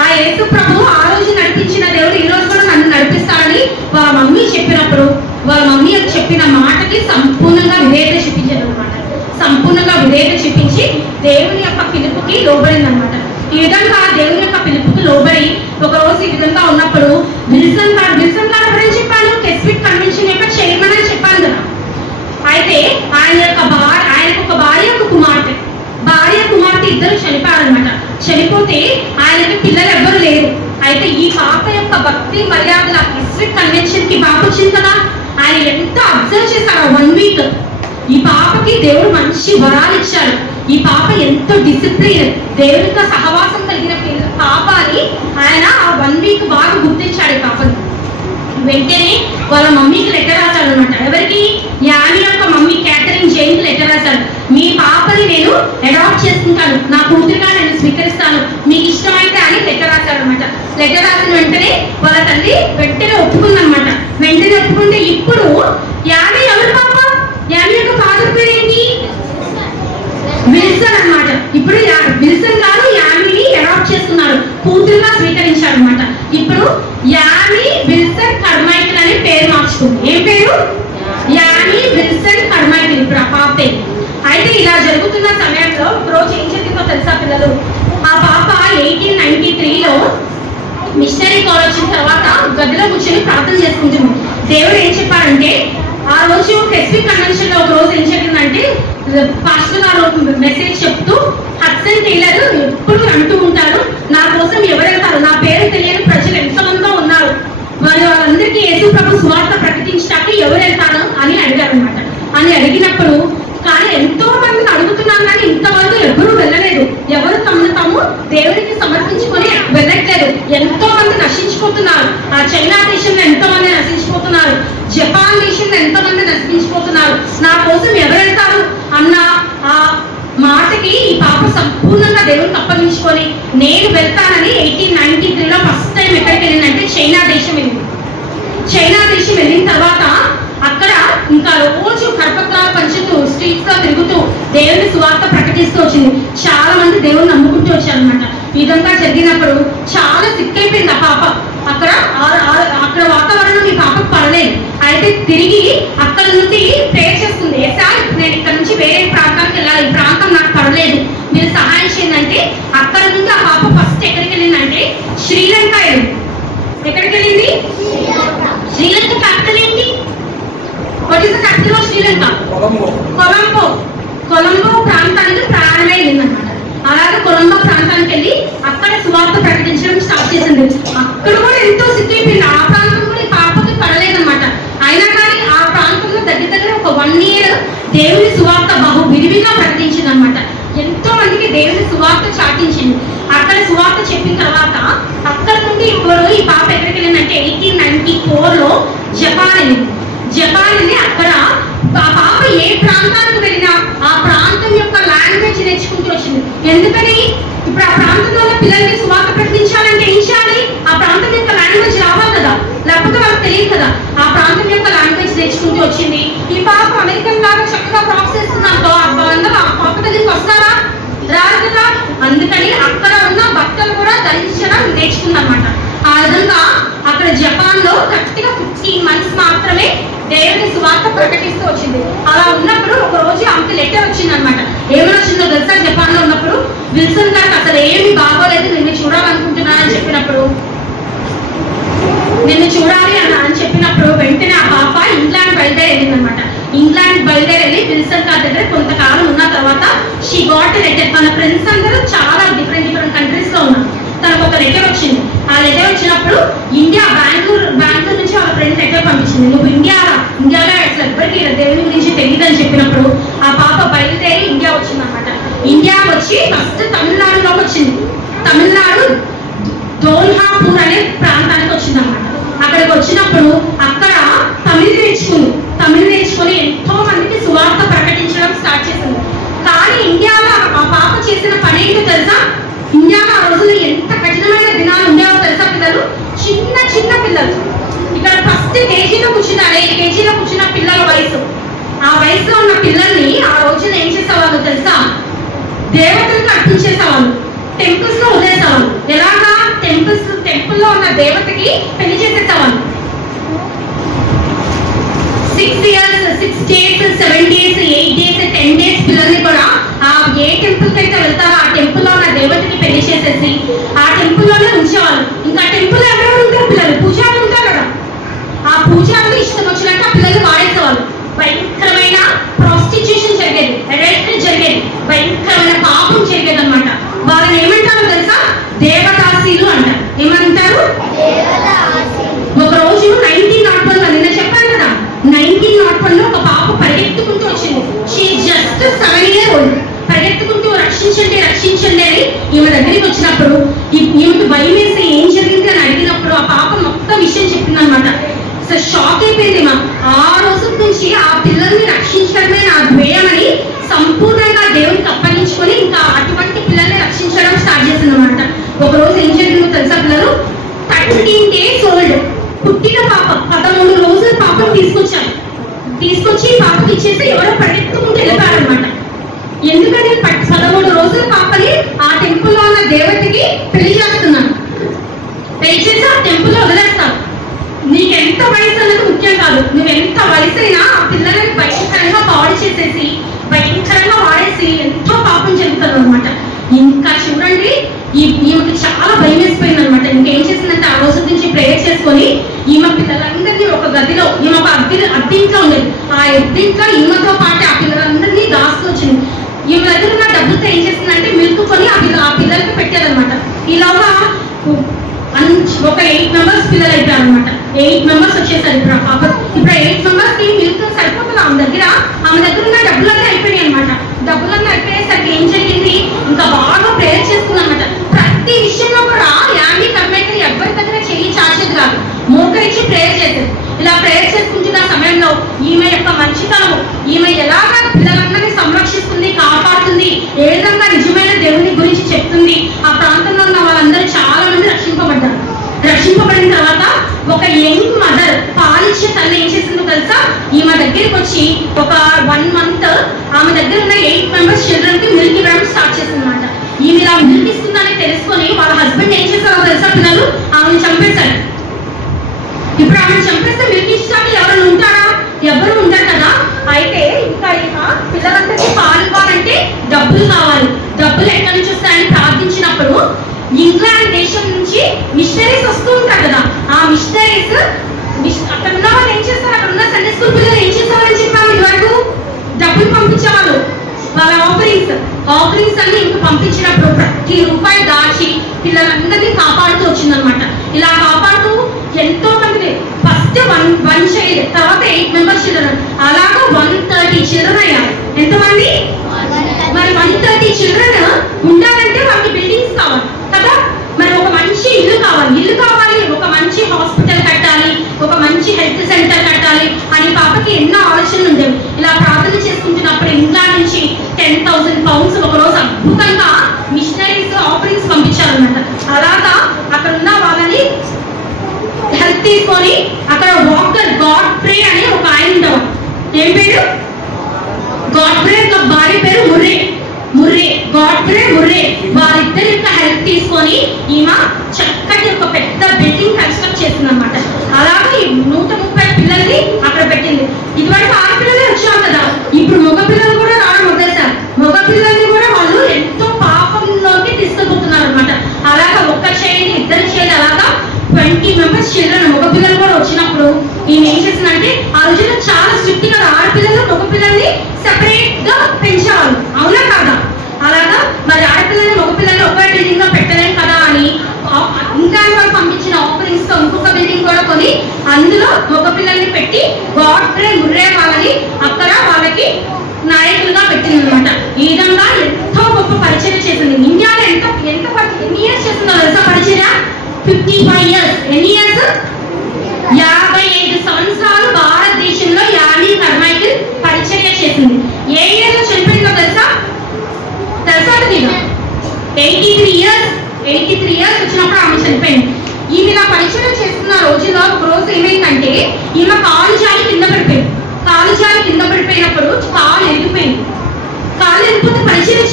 ఆ యేసు ప్రభు ఆ రోజు నడిపించిన దేవుడు ఈ రోజు కూడా నన్ను నడిపిస్తాడని వాళ్ళ మమ్మీ చెప్పినప్పుడు వాళ్ళ మమ్మీ చెప్పిన మాటకి సంపూర్ణంగా విధేయత చూపించారు అనమాట. సంపూర్ణంగా విధేయత చూపించి దేవుని యొక్క పిలుపుకి లోబడింది అనమాట. ఈ విధంగా దేవుని యొక్క పిలుపుకి లోబడి ఒక రోజు ఈ విధంగా ఉన్నప్పుడు విల్సన్ గారు గురించి చెప్పాను, కెస్విక్ కన్వెన్షన్ యొక్క చైర్మన్ అని చెప్పాను కదా. అయితే ఆయనకు ఒక భార్య, ఒక కుమార్తె. భార్య కుమార్తె ఇద్దరు చనిపోయారనమాట. చనిపోతే ఆయనకి పిల్లలు ఎవ్వరు లేరు. అయితే ఈ పాప యొక్క భక్తి మర్యాదల కెస్విక్ కన్వెన్షన్ కి పాప వచ్చింది కదా, ఆయన ఎంత అబ్జర్వ్ చేశారు 1 వీక్. ఈ పాపకి దేవుడు మంచి వరాలు ఇచ్చాడు. ఈ పాప ఎంతో డిసిప్లిన్, దేవునితో సహవాసం కలిగిన పాప అని ఆయన ఆ 1 వీక్ బాగా గుర్తించాడు ఈ పాపని. వెంటనే వాళ్ళ మమ్మీకి లెటర్ రాశాడు అనమాట. ఎవరికి? యాని యొక్క మమ్మీ కేథరిన్ జైన్ లెటర్ రాశాడు. మీ పాపని నేను అడాప్ట్ చేసుకుంటాను, నా కూతురుగా నేను స్వీకరిస్తాను, మీకు ఇష్టమైతే అని లెటర్ రాశాడు అనమాట. లెటర్ రాసిన వెంటనే వాళ్ళ తల్లి వెంటనే ఒప్పుకుందనమాట. వెంటనే ఒప్పుకుంటే ఇప్పుడు యాని ఎవరి పాప? యాని యొక్క ఫాదర్ పేరు ఏంటి? విల్సన్ అన్నమాట. ఇప్పుడు విల్సన్ గారు యామీని అడాప్ట్ చేసుకున్నారు, కూతురుగా స్వీకరించారు అనమాట. ఇప్పుడు యామీ విల్సన్ కర్మైకిల్ అనే పేరు మార్చుకుంది. ఏం పేరు? యామీ విల్సన్ కర్మైకిల్. ఇప్పుడు ఆ పాప పేరు. అయితే ఇలా జరుగుతున్న సమయంలో రోజు ఏం చెప్పిందో తెలుసా పిల్లలు? ఆ పాప 1893లో మిషనరీ కాల్ వచ్చిన తర్వాత గదిలో కూర్చొని ప్రార్థన చేసుకుంటుంది. దేవుడు ఏం చెప్పారంటే, ఆ రోజు స్పెసిఫిక్ కన్వెన్షన్ లో ఒక రోజు ఏం జరిగిందంటే, పాస్టర్ గారు మెసేజ్ చెప్తూ హడ్సన్ టైలర్ ఎప్పుడు అంటూ ఉంటారు, నా కోసం ఎవరు వెళ్తారు, నా పేరు తెలియని ప్రజలు ఎంతమందో ఉన్నారు, వాళ్ళందరికీ యేసు ప్రభు సువార్త ప్రకటించడానికి ఎవరు వెళ్తారు అని అడిగారు అనమాట. అని అడిగినప్పుడు కానీ ఎంతో మందిని అడుగుతున్నాం కానీ ఇంతవరకు ఎవరు వెళ్ళలేదు. ఎవరు తమను తాము దేవుడికి సమర్పించుకొని వెళ్ళట్లేదు. ఎంతో మంది నశించిపోతున్నారు. ఆ చైనా దేశంలో ఎంతో మంది నశించిపోతున్నారు, జపాన్ దేశంలో ఎంతో మంది నశించిపోతున్నారు. నా కోసం ఎవరు వెళ్తారు అన్న ఆ మాటకి ఈ పాప సంపూర్ణంగా దేవుడికి అప్పగించుకొని నేను వెళ్తానని 1893లో ఫస్ట్ టైం ఎక్కడికి వెళ్ళిందంటే చైనా దేశం వెళ్ళింది. చైనా దేశం వెళ్ళిన తర్వాత అక్కడ ఇంకా రోజు కరపత్రాలు పంచుతూ స్ట్రీట్స్ లో తిరుగుతూ దేవుని సువార్త ప్రకటిస్తూ వచ్చింది. చాలా మంది దేవుని నమ్ముకుంటూ వచ్చారు అనమాట. ఇదంతా జరిగినప్పుడు చాలా సిక్కైపోయింది ఆ పాప. అక్కడ వాతావరణం ఈ పాపకు పడలేదు. అయితే తిరిగి అక్కడ నుండి ప్రేయర్ చేస్తుంది, సార్ నేను ఇక్కడ నుంచి వేరే ప్రాంతానికి వెళ్ళాలి, ఈ ప్రాంతం నాకు పడలేదు, మీరు సహాయం చేయండి అంటే అక్కడ నుండి ఆ పాప ఫస్ట్ ఎక్కడికి వెళ్ళిందంటే శ్రీలంక వెళ్ళింది. ఎక్కడికి వెళ్ళింది? శ్రీలంక క్యాపిటల్ ఏంటి? What is the capital of Sri Lanka? Colombo ప్రాంతానికి ప్రయాణమై వెళ్ళిందన్నమాట. అలాగే కొలంబో ప్రాంతానికి వెళ్ళి అక్కడ సువార్త ప్రకటించడం స్టార్ట్ చేసింది. అక్కడ కూడా ఎంతో సిక్కైపోయింది. ఆ ప్రాంతం కూడా ఈ పాపకి పడలేదన్నమాట. అయినా కానీ ఆ ప్రాంతంలో దగ్గర ఒక 1 year దేవుని సువార్త బహు విరివిగా ప్రకటించింది అనమాట. ఎంతో మందికి దేవుని సువార్త చాటించింది. అక్కడ సువార్త చెప్పిన తర్వాత అక్కడ నుండి ఇప్పుడు ఈ పాప ఎక్కడికి వెళ్ళిందంటే 1894లో జపాన్ వెళ్ళింది. జపాన్ వెళ్ళి అక్కడ ఆ పాప ఏ ప్రాంతానికి వెళ్ళినా ఆ ప్రాంతం యొక్క లాంగ్వేజ్ నేర్చుకుంటూ వచ్చింది. ఎందుకని? ఇప్పుడు ఆ ప్రాంతంలో ఉన్న పిల్లలకి సువార్త ప్రకటించాలంటే ఏం చేయాలి? ఆ ప్రాంతం యొక్క లాంగ్వేజ్ రావాలి కదా, లేకపోతే వాళ్ళకి తెలియదు కదా. ఆ ప్రాంతం యొక్క లాంగ్వేజ్ నేర్చుకుంటూ వచ్చింది. ఈ పాప అమెరికన్ లాగా చక్కగా ప్రాక్స్ చేస్తున్నాతో అందరూ ఆ పాప దగ్గరికి వస్తారా? రాదు కదా. అందుకని అక్కడ ఉన్న బట్టలు కూడా ధరించడం నేర్చుకుందన్నమాట. ఆ విధంగా అక్కడ జపాన్ లో గట్టిగా 15 months మాత్రమే దేవుని సువార్త ప్రకటిస్తూ వచ్చింది. అలా ఉన్నప్పుడు ఒక రోజు ఆమెకి లెటర్ వచ్చింది అనమాట. ఏమని వచ్చిందో తెలుసా? జపాన్ లో ఉన్నప్పుడు విల్సన్ గారికి అసలు ఏమి బాగోలేదు, నిన్ను చూడాలనుకుంటున్నా అని చెప్పినప్పుడు, నిన్ను చూడాలి అని చెప్పినప్పుడు వెంటనే ఆ పాప ఇంగ్లాండ్ బయలుదేరి వెళ్ళిందనమాట. ఇంగ్లాండ్ బయలుదేరి విల్సన్ గారి దగ్గర కొంతకాలం ఉన్న తర్వాత షీ గాట్ లెటర్. మన ఫ్రెండ్స్ అందరూ చాలా డిఫరెంట్ కంట్రీస్ లో ఉన్నారు. తనకు ఒక లెటర్ వచ్చింది. ఆ లెటర్ వచ్చినప్పుడు బెంగళూరు నుంచి వాళ్ళ ఫ్రెండ్ లెటర్ పంపించింది, నువ్వు ఇండియాలో అసలు ఎవ్వరికి దేవుని గురించి తెలియదని చెప్పినప్పుడు ఆ పాప బయలుదేరి ఇండియా వచ్చిందనమాట. ఇండియా వచ్చి ఫస్ట్ తమిళనాడులోకి వచ్చింది. తమిళనాడు దోల్హాపూర్ అనే ప్రాంతానికి వచ్చిందనమాట. అక్కడికి వచ్చినప్పుడు అక్కడ తమిళ్ నేర్చుకుని ఎంతో మందికి సువార్త ప్రకటించడం స్టార్ట్ చేసింది. కానీ ఇండియాలో ఆ పాప చేసిన పని ఏంటో తెలుసా? ఇండియాలో ఆ రోజుల్లో ఎంత కఠినమైన దినాలు ఉండేవో తెలుసా? పిల్లలు చిన్న పిల్లలు ఇక్కడ ఫస్ట్ కేజీలో కూర్చున్నారు. 8 kgs కూర్చున్న పిల్లల వయసు, ఆ వయసులో ఉన్న పిల్లల్ని ఆ రోజున ఏం చేసేవాళ్ళు తెలుసా? దేవతలకు అర్పించేసేవాళ్ళు, టెంపుల్స్ లో వదిలేసేవాళ్ళు. ఎలాగా? టెంపుల్లో ఉన్న దేవతకి పెళ్లి చేసేసేవాళ్ళు. 6 years, 6 days, 7 days, 8 days, 10 days పిల్లల్ని కూడా ఆ ఏ టెంపుల్ కి అయితే వెళ్తారో ఆ టెంపుల్లో ఉన్న దేవతకి పెళ్లి చేసేసి ఆ టెంపుల్లోనే ఉంచేవాళ్ళు. ఇంకా టెంపుల్ ఎవరెవరు ఉంటారు? పిల్లలు పూజారులు ఉంటారు కదా, ఆ పూజారులు ఇష్టం వచ్చినట్టు ఆ పిల్లలు వాడేసేవాళ్ళు. భయంకరమైన ప్రాస్టిట్యూషన్ జరిగేది, అడల్టరీ జరిగేది, భయంకరమైన పాపం జరిగేది అనమాట. వాళ్ళని ఏమంటారో తెలుసా? దేవదాసీలు అంటారు. ఏమంటారు? ఒక రోజు 1901 నిన్న చెప్పాను కదా, 1901లో ఒక పాప పరిగెత్తుకుంటూ వచ్చింది. She just 7 years old. పరిగెత్తుకుంటూ రక్షించండి అని ఈమె దగ్గరికి వచ్చినప్పుడు ఈమెకు భయం వేసి ఏం జరిగింది అని అడిగినప్పుడు ఆ పాప మొత్తం విషయం చెప్పింది అనమాట. అసలు షాక్ అయిపోయింది. ఆ రోజు నుంచి ఆ పిల్లల్ని రక్షించడమే నా ధ్యేయమని సంపూర్ణంగా దేవునికి అప్పగించుకొని ఇంకా అటువంటి పిల్లల్ని రక్షించడం స్టార్ట్ చేసింది అనమాట. ఒక రోజు ఏం జరిగిందో తెలుసా? పిల్లలు 13 days old పుట్టిన పాప 13 రోజుల పాపను తీసుకొచ్చి పాపకి ఇచ్చేసి ఎవరో పరిగెత్తుకుంటూ వెళ్ళిపోయారనమాట. ఎందుకని 13 రోజుల పాపని ఆ టెంపుల్లో ఉన్న దేవతకి పెళ్లి చేస్తున్నాను. పెళ్లి చేసి ఆ టెంపుల్లో వదిలేస్తాను. నీకెంత వయసు అన్నది ముఖ్యం కాదు. నువ్వెంత వయసు అయినా ఆ పిల్లలని భయంకరంగా పాడు చేసేసి భయంకరంగా వాడేసి ఎంతో పాపం చెందుతారు అనమాట. ఇంకా చూడండి, ఈమెకి చాలా భయం వేసిపోయింది అనమాట. ఇంకేం చేసిందంటే ఆ రోజు నుంచి ప్రేయర్ చేసుకొని ఈమె పిల్లలందరినీ ఒక గదిలో, ఈమె ఒక అద్దెంట్లో ఉండేది. ఆ అద్దెంట్లో ఈమెతో పాటు ఆ పిల్లలందరినీ దాచుకొచ్చింది. ఈమె దగ్గర ఉన్న డబ్బులతో ఏం చేసిందంటే మిల్క్ కొని ఆ పిల్లలకి పెట్టారనమాట. ఇలాగా ఒక 8 మెంబర్స్ పిల్లలు అయిపోయారు అనమాట. 8 మెంబర్స్ వచ్చేసారు. ఇప్పుడు 8 మెంబర్స్ కి మిల్క్ సరిపోతుంది. ఆమె దగ్గర ఉన్న డబ్బులన్నీ అయిపోయాయి అనమాట. డబ్బులన్నీ అయిపోయేసరికి ఏం జరిగింది, ఇంకా బాగా ప్రేయర్ చేసుకుంది అనమాట. ప్రతి విషయంలో కూడా యాండీ కర్మేకర్ ఎవరి దగ్గర చెయ్యి చాచేది కాదు, మోకరించి ప్రేయర్ చేసేది. ఇలా ప్రేయర్ చేసుకుంటున్న సమయంలో ఈమె యొక్క మంచితనము, ఈమె ఎలాగా పిల్లలందరినీ సంరక్షిస్తుంది, కాపాడుతుంది, ఏ విధంగా నిజమైన దేవుని గురించి చెప్తుంది, ఆ ప్రాంతంలో ఉన్న వాళ్ళందరూ చాలా మంది రక్షింపబడ్డారు. రక్షింపబడిన తర్వాత ఒక యంగ్ మదర్, పాలిచ్చే తల్లి ఏం చేసిందో తెలుసా, ఈమె దగ్గరికి వచ్చి ఒక 1 month ఆమె దగ్గర ఉన్న 8 మెంబర్స్ చిల్డ్రన్ కి మిల్క్ ఇవ్వడం స్టార్ట్ చేసింది అనమాట. ఈమె ఇలా మిల్క్ ఇస్తుందని తెలుసుకొని వాళ్ళ హస్బెండ్ ఏం చేస్తారో తెలుసా, పిల్లలు ఆమెను చంపేశారు. ఇప్పుడు ఆమెను చంపేస్తే మిల్క్ ఇష్టాన్ని ఎవరైనా ఉంటారా? ఎవరు ఉంటారు కదా. అయితే ఇంకా పిల్లలందరికీ పాలు ఇవ్వాలంటే డబ్బులు కావాలి. డబ్బులు ఎక్కడి నుంచి వస్తాయని ప్రార్థించినప్పుడు ఇంగ్లాండ్ దేశం నుంచి మిషనరీస్ వస్తూ ఉంటారు కదా. ఆ మిషనరీస్ అక్కడ ఉన్న వాళ్ళు ఏం చేస్తారు, అక్కడ ఉన్న సండే స్కూల్ పిల్లలు ఏం చేస్తారని చెప్పాము ఇదివరకు, డబ్బులు పంపించేవాళ్ళు. వాళ్ళ ఆఫరింగ్స్ అన్ని ఇంక పంపించినప్పుడు ప్రతి రూపాయి దాచి పిల్లలందరినీ కాపాడుతూ వచ్చిందనమాట. ఇలా కాపాడుతూ ఎంతో మంది, ఫస్ట్ 1 child, తర్వాత 8 మెంబర్స్ చిల్డ్రన్, అలాగా 130 చిల్డ్రన్ అయ్యారు. ఎంతమంది? మరి 130 చిల్డ్రన్ ఉండాలంటే వాళ్ళకి బిల్డింగ్స్ కావాలి కదా. మరి ఒక మంచి ఇల్లు కావాలి, ఒక మంచి హాస్పిటల్ కట్టాలి, ఒక మంచి హెల్త్ సెంటర్ కట్టాలి అని పాపకి ఎన్నో ఆలోచనలు ఉండేవి. ఇలా ప్రార్థన చేసుకుంటున్నప్పుడు ఇంగ్లాండ్ నుంచి 10,000 pounds ఒక రోజు అద్భుతంగా మిషనరీస్ ఆఫరింగ్స్ పంపించారన్నమాట. అలాగా అక్కడ ఉన్న వాళ్ళని హెల్ప్ తీసుకొని అక్కడ వాకర్ గాడ్ఫ్రే అని ఒక ఆయన ఉండేవారు. ఏం పేరు? గాడ్ఫ్రే. భార్య పేరు ముర్రే. గాడ్ఫ్రే, ముర్రే, వారిద్దరి యొక్క హెల్ప్ తీసుకొని ఈమె చక్కటి ఒక పెద్ద బిల్డింగ్ కన్స్ట్రక్ట్ చేసింది అనమాట. అలాగే 130 పిల్లల్ని అక్కడ పెట్టింది. ఇదివరకు ఆడపిల్లలే వచ్చాం కదా, ఇప్పుడు మగ పిల్లలు కూడా రావడం వదిలేశారు. మగ పిల్లల్ని కూడా వాళ్ళు ఎంతో పాపంలోకి తీసుకుపోతున్నారు అనమాట. అలాగా 1 child, 2 child, అలాగా 20 మెంబర్స్ చిల్డ్రన్ మగ పిల్లలు కూడా వచ్చినప్పుడు ఈమె ఏం చేసిందంటే, ఆ రోజుల్లో చాలా స్ట్రిక్ట్ గా ఆడపిల్లలు మగ పిల్లల్ని సెపరేట్ గా పెంచేవాళ్ళు, అవునా కాదా? అలాగా మరి ఆడపిల్లల్ని మగ పిల్లల్ని ఒకే బిల్డింగ్ లో పెట్టలేం కదా అని ఇంగ్లాండ్ వాళ్ళు పంపించిన ఆఫరింగ్స్ తో ఇంకొక బిల్డింగ్ కూడా కొని అందులో మగ పిల్లల్ని పెట్టి గాడ్ఫ్రే, ముర్రే వాళ్ళని అక్కడ వాళ్ళకి నాయకులుగా పెట్టింది అనమాట. ఈ విధంగా ఎంతో గొప్ప పరిచయం చేసింది. ఇండియాలో ఎన్ని ఇయర్స్ చేస్తుందో తెలుసా పరిచయం? 55 years. ఎన్ని ఇయర్స్? 55 సంవత్సరాలు భారతదేశంలో యాండీ కర్మైకిల్ పరిచర్య చేసింది. ఏ ఇయర్ లో చనిపోయిందో తెలుసా? నీకు 83 years వచ్చినప్పుడు ఆమె చనిపోయింది. ఈమె ఇలా పరిచయం చేస్తున్న రోజుల్లో ఒక రోజు ఏమైందంటే, ఈమె కాలు జారి కింద పడిపోయినప్పుడు కాలు ఎరిగిపోయింది. కాలు ఎరిగిపోతే పరిచయం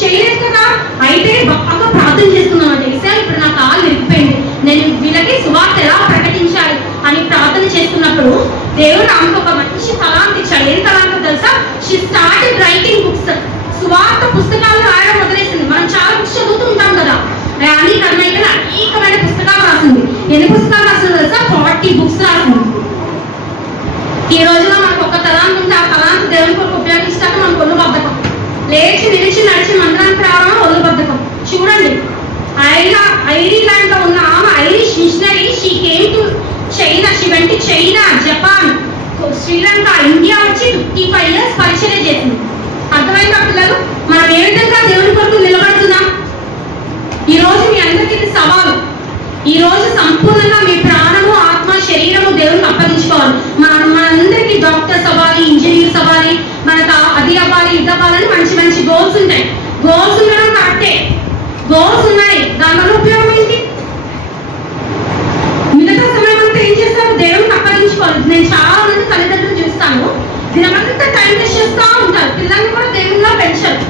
చేయలేదు కదా. అయితే బాగా ప్రార్థన చేస్తున్నాను అంటే, ఇప్పుడు నా కాలు ఎరిగిపోయింది, నేను వీళ్ళకి సువార్త ఎలా ప్రకటించాలి అని ప్రార్థన చేస్తున్నప్పుడు దేవుడు ఆమెకు ఒక మంచి తలాంత ఇచ్చాడు. ఏం తలాంత తెలుసా? She started writing books. సువార్త పుస్తకాలు రాయడం మొదలైంది. మనం చాలా బుక్స్ చదువుతూ ఉంటాం కదా. యాండీ కర్మైకిల్ అనేకమైన పుస్తకాలు రాసింది. ఎన్ని పుస్తకాలు రాసింది తెలుసా? 40 books రాసింది. ఈ రోజులో మనకు ఒక తలాంత ఉంటే ఆ తలాంత దేవుని కొరకు ఉపయోగించడానికి మనకు ఒళ్ళు బద్ధకం. లేచి నిలిచి నడిచి మందిరానికి రావడం ఒళ్ళు బద్ధకం. చూడండి, ఐర్లాండ్ లో ఉన్న ఆమె Irish missionary. She came to China. She went to China, Japan, Sri Lanka, India వచ్చి 55 years పరిచయం చేసింది. అర్థమైందా పిల్లలు? మనం ఏ విధంగా దేవుని కొరకు నిలబడుతున్నాం? ఈ రోజు మీ అందరికీ ఇది సవాలు. ఈ రోజు సంపూర్ణంగా మీ ప్రాణము, ఆత్మ, శరీరము దేవునికి అప్పగించుకోవాలి. మనందరికీ డాక్టర్స్ అవ్వాలి, ఇంజనీర్స్ అవ్వాలి, మనకు అది అవ్వాలి, ఇది అవ్వాలని మంచి మంచి గోల్స్ ఉంటాయి. గోల్స్ ఉండడం కరెక్టే, గోల్స్ ఉన్నాయి. దానివల్ల ఉపయోగం ఏంటి? మిగతా సమయం అంతా ఏం చేస్తారు? దేవునికి అప్పగించుకోవాలి. నేను చాలా మంది తల్లిదండ్రులు చూస్తాను, దినమంతా టైం వేస్ట్ చేస్తూ ఉంటారు. పిల్లల్ని కూడా దేవుళ్ళలో పెంచరు.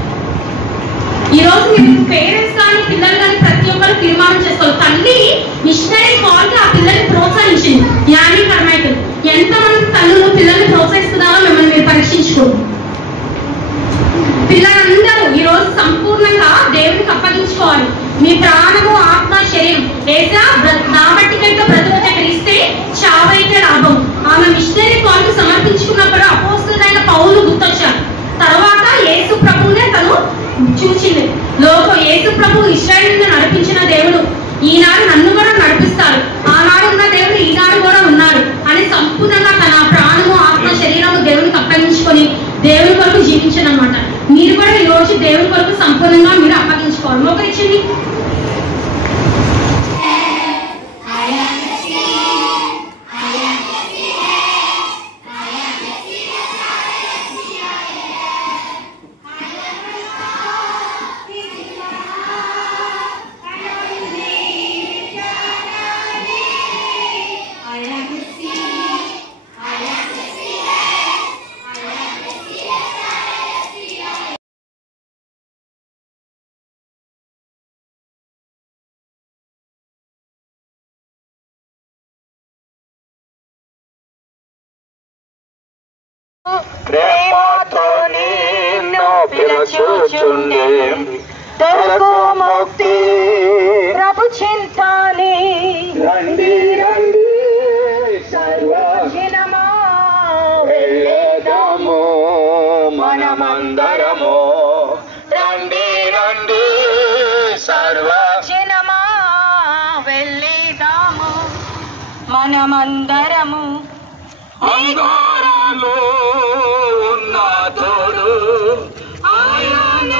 ఈ రోజు మీరు పేరెంట్స్ కానీ పిల్లలు కానీ ప్రతి ఒక్కరు తీర్మానం చేసుకోవాలి. తల్లి మిషనరీ కాల్కి ఆ పిల్లల్ని ప్రోత్సహించింది. యానీ కర్మైకల్ ఎంతమంది తల్లులు పిల్లల్ని ప్రోత్సహిస్తున్నారో మిమ్మల్ని మీరు పరీక్షించుకోండి. పిల్లలందరూ ఈ రోజు సంపూర్ణంగా దేవుడికి అప్పగించుకోవాలి. మీ ప్రాణము ఆత్మ శరీరం లేదా నా బట్టికైతే బ్రతుకుట క్రీస్తే చావైతే లాభం. ఆమె మిషనరీ కాల్కి సమర్పించుకున్నప్పుడు అపోస్తలుడైన పౌలు గుర్తొచ్చారు. తర్వాత యేసు ప్రభువునే తను చూచింది. యేసు ప్రభు ఇశ్రాయేలును నడిపించిన దేవుడు ఈనాడు నన్ను కూడా నడిపిస్తారు. ఆనాడు ఉన్న దేవుడు ఈనాడు కూడా ఉన్నాడు అని సంపూర్ణంగా తన ప్రాణము ఆత్మ శరీరము దేవునికి అప్పగించుకొని దేవుని కొరకు జీవించనమాట. మీరు కూడా ఈ రోజు దేవుని కొరకు సంపూర్ణంగా మీరు అప్పగించుకోవాలి. మోకరించండి. ప్రేమతో నిన్ను పిలుచుచుండే దొరకు ముక్తి ప్రభు చింతాని రండి రండి సర్వజనమా వెళ్ళేదాము మనమందరము రండి రండి సర్వజనమా వెళ్ళేదాము మనమందరము అంగారాలు ఉన్న తోడు ఆయన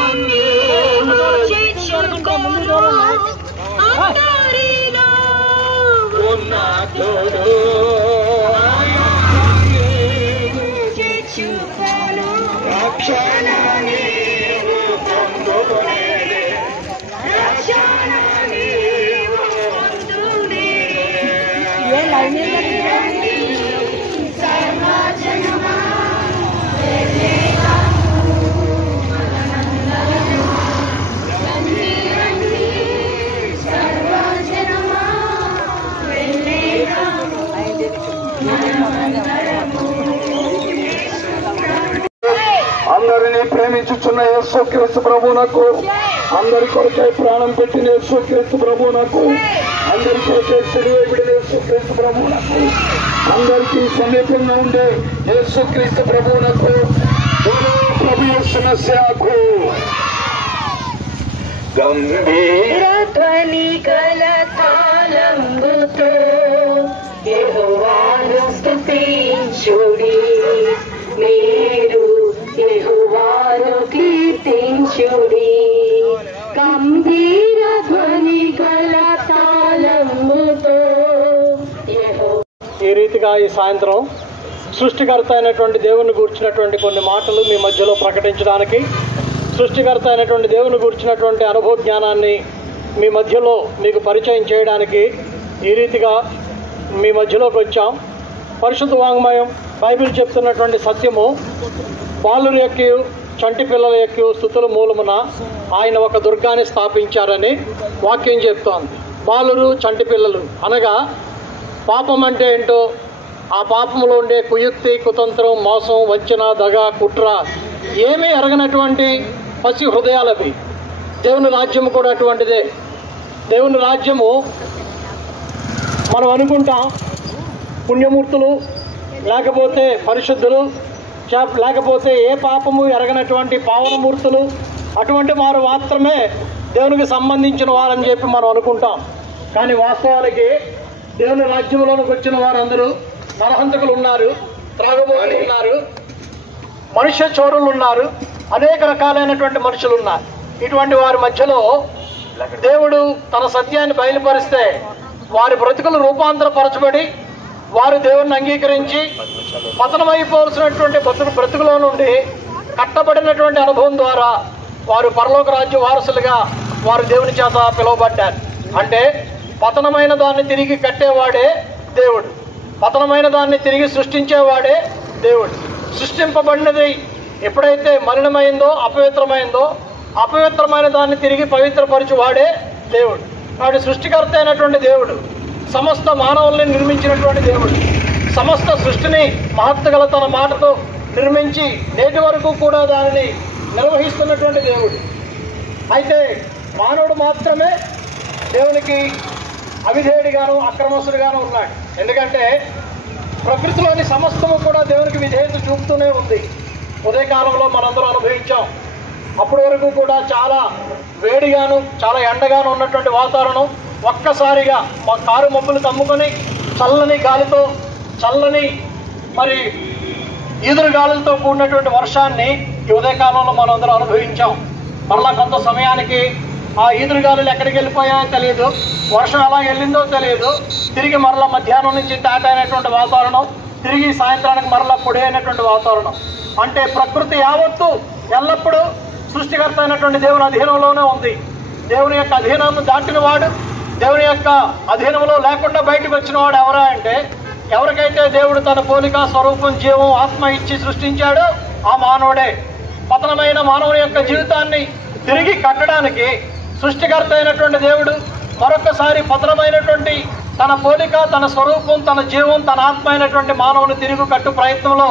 చేర్చుకోను అందరిలో ఉన్న తోడు చేర్చుకోను రక్షణ నీవు పొందుకునేది రక్షణ నీవు పొందుకునేది ఏ లైన్ అందరినీ ప్రేమించుచున్న యేసుక్రీస్తు ప్రభువునకు, అందరి కొరకై ప్రాణం పెట్టిన యేసుక్రీస్తు ప్రభువునకు, అందరి కొరకై సిలువబడిన యేసుక్రీస్తు ప్రభువునకు, అందరికీ సమీపంగా ఉండే యేసుక్రీస్తు ప్రభువునకు, ప్రభు సమస్యకు గంభీర ధ్వని గల తాళంబుతో యెహోవాను స్తుతించుడి, మీరు యెహోవాను కీర్తించుడి. గంభీర ధ్వని గల తాళంబుతో ఈ రీతిగా ఈ సాయంత్రం సృష్టికర్త అయినటువంటి దేవుని గూర్చినటువంటి కొన్ని మాటలు మీ మధ్యలో ప్రకటించడానికి, సృష్టికర్త అయినటువంటి దేవుని గూర్చినటువంటి అనుభవ జ్ఞానాన్ని మీ మధ్యలో మీకు పరిచయం చేయడానికి ఈ రీతిగా మీ మధ్యలోకి వచ్చాం. పరిశుద్ధ వాంగ్మయం బైబిల్ చెప్తున్నటువంటి సత్యము, బాలుర యొక్క చంటి పిల్లల యొక్క స్తుతుల మూలమున ఆయన ఒక దుర్గాన్ని స్థాపించారని వాక్యం చెప్తోంది. బాలురు చంటి పిల్లలు అనగా పాపం అంటే ఏంటో, ఆ పాపంలో ఉండే కుయుక్తి, కుతంత్రం, మోసం, వంచన, దగ, కుట్ర ఏమీ ఎరగనటువంటి పసి హృదయాలవి. దేవుని రాజ్యము కూడా అటువంటిదే. దేవుని రాజ్యము మనం అనుకుంటాం పుణ్యమూర్తులు, లేకపోతే పరిశుద్ధులు, లేకపోతే ఏ పాపము ఎరగనటువంటి పావనమూర్తులు, అటువంటి వారు మాత్రమే దేవునికి సంబంధించిన వారని చెప్పి మనం అనుకుంటాం. కానీ వాస్తవానికి దేవుని రాజ్యంలోనికి వచ్చిన వారందరూ నరహంతకులు ఉన్నారు, త్రాగుబోతులు ఉన్నారు, మనుష్య చోరులు ఉన్నారు, అనేక రకాలైనటువంటి మనుషులు ఉన్నారు. ఇటువంటి వారి మధ్యలో దేవుడు తన సత్యాన్ని బయలుపరిస్తే వారి బ్రతుకులు రూపాంతరపరచబడి వారు దేవుణ్ణి అంగీకరించి పతనమైపోవలసినటువంటి బ్రతుకులో నుండి కట్టబడినటువంటి అనుభవం ద్వారా వారు పరలోక రాజ్య వారసులుగా వారు దేవుని చేత పిలువబడ్డారు. అంటే పతనమైన దాన్ని తిరిగి కట్టేవాడే దేవుడు, పతనమైన దాన్ని తిరిగి సృష్టించేవాడే దేవుడు. సృష్టింపబడినది ఎప్పుడైతే మలినమైందో అపవిత్రమైందో అపవిత్రమైన దాన్ని తిరిగి పవిత్రపరచు వాడే దేవుడు. కాబట్టి సృష్టికర్త అయినటువంటి దేవుడు, సమస్త మానవుల్ని నిర్మించినటువంటి దేవుడు, సమస్త సృష్టిని మహత్తు గల తన మాటతో నిర్మించి నేటి వరకు కూడా దానిని నిర్వహిస్తున్నటువంటి దేవుడు. అయితే మానవుడు మాత్రమే దేవునికి అవిధేయుడిగాను అక్రమస్తుడిగాను ఉన్నాడు. ఎందుకంటే ప్రకృతిలోని సమస్తము కూడా దేవునికి విధేయత చూపుతూనే ఉంది. ఉదయకాలంలో మనందరం అనుభవించాం. అప్పటి వరకు కూడా చాలా వేడిగాను చాలా ఎండగాను ఉన్నటువంటి వాతావరణం ఒక్కసారిగా మా కారు మబ్బులు కమ్ముకొని చల్లని గాలితో చల్లని మరి ఈదురు గాలులతో కూడినటువంటి వర్షాన్ని ఈ ఉదయకాలంలో మనందరం అనుభవించాం. మళ్ళా కొంత సమయానికి ఆ ఈదురుగాలులు ఎక్కడికి వెళ్ళిపోయాయో తెలియదు, వర్షం ఎలా వెళ్ళిందో తెలియదు. తిరిగి మరలా మధ్యాహ్నం నుంచి తాట అయినటువంటి వాతావరణం, తిరిగి సాయంత్రానికి మరలా పొడి అయినటువంటి వాతావరణం. అంటే ప్రకృతి యావత్తు ఎల్లప్పుడూ సృష్టికర్త అయినటువంటి దేవుని అధీనంలోనే ఉంది. దేవుని యొక్క అధీనాన్ని దాటిన వాడు, దేవుని యొక్క అధీనంలో లేకుండా బయటకు వచ్చిన వాడు ఎవరా అంటే, ఎవరికైతే దేవుడు తన పోలిక స్వరూపం జీవం ఆత్మ ఇచ్చి సృష్టించాడో ఆ మానవుడే. పతనమైన మానవుని యొక్క జీవితాన్ని తిరిగి కట్టడానికి సృష్టికర్త అయినటువంటి దేవుడు మరొకసారి పతనమైనటువంటి తన పోలిక తన స్వరూపం తన జీవం తన ఆత్మ అయినటువంటి మానవుని తిరిగి కట్టు ప్రయత్నంలో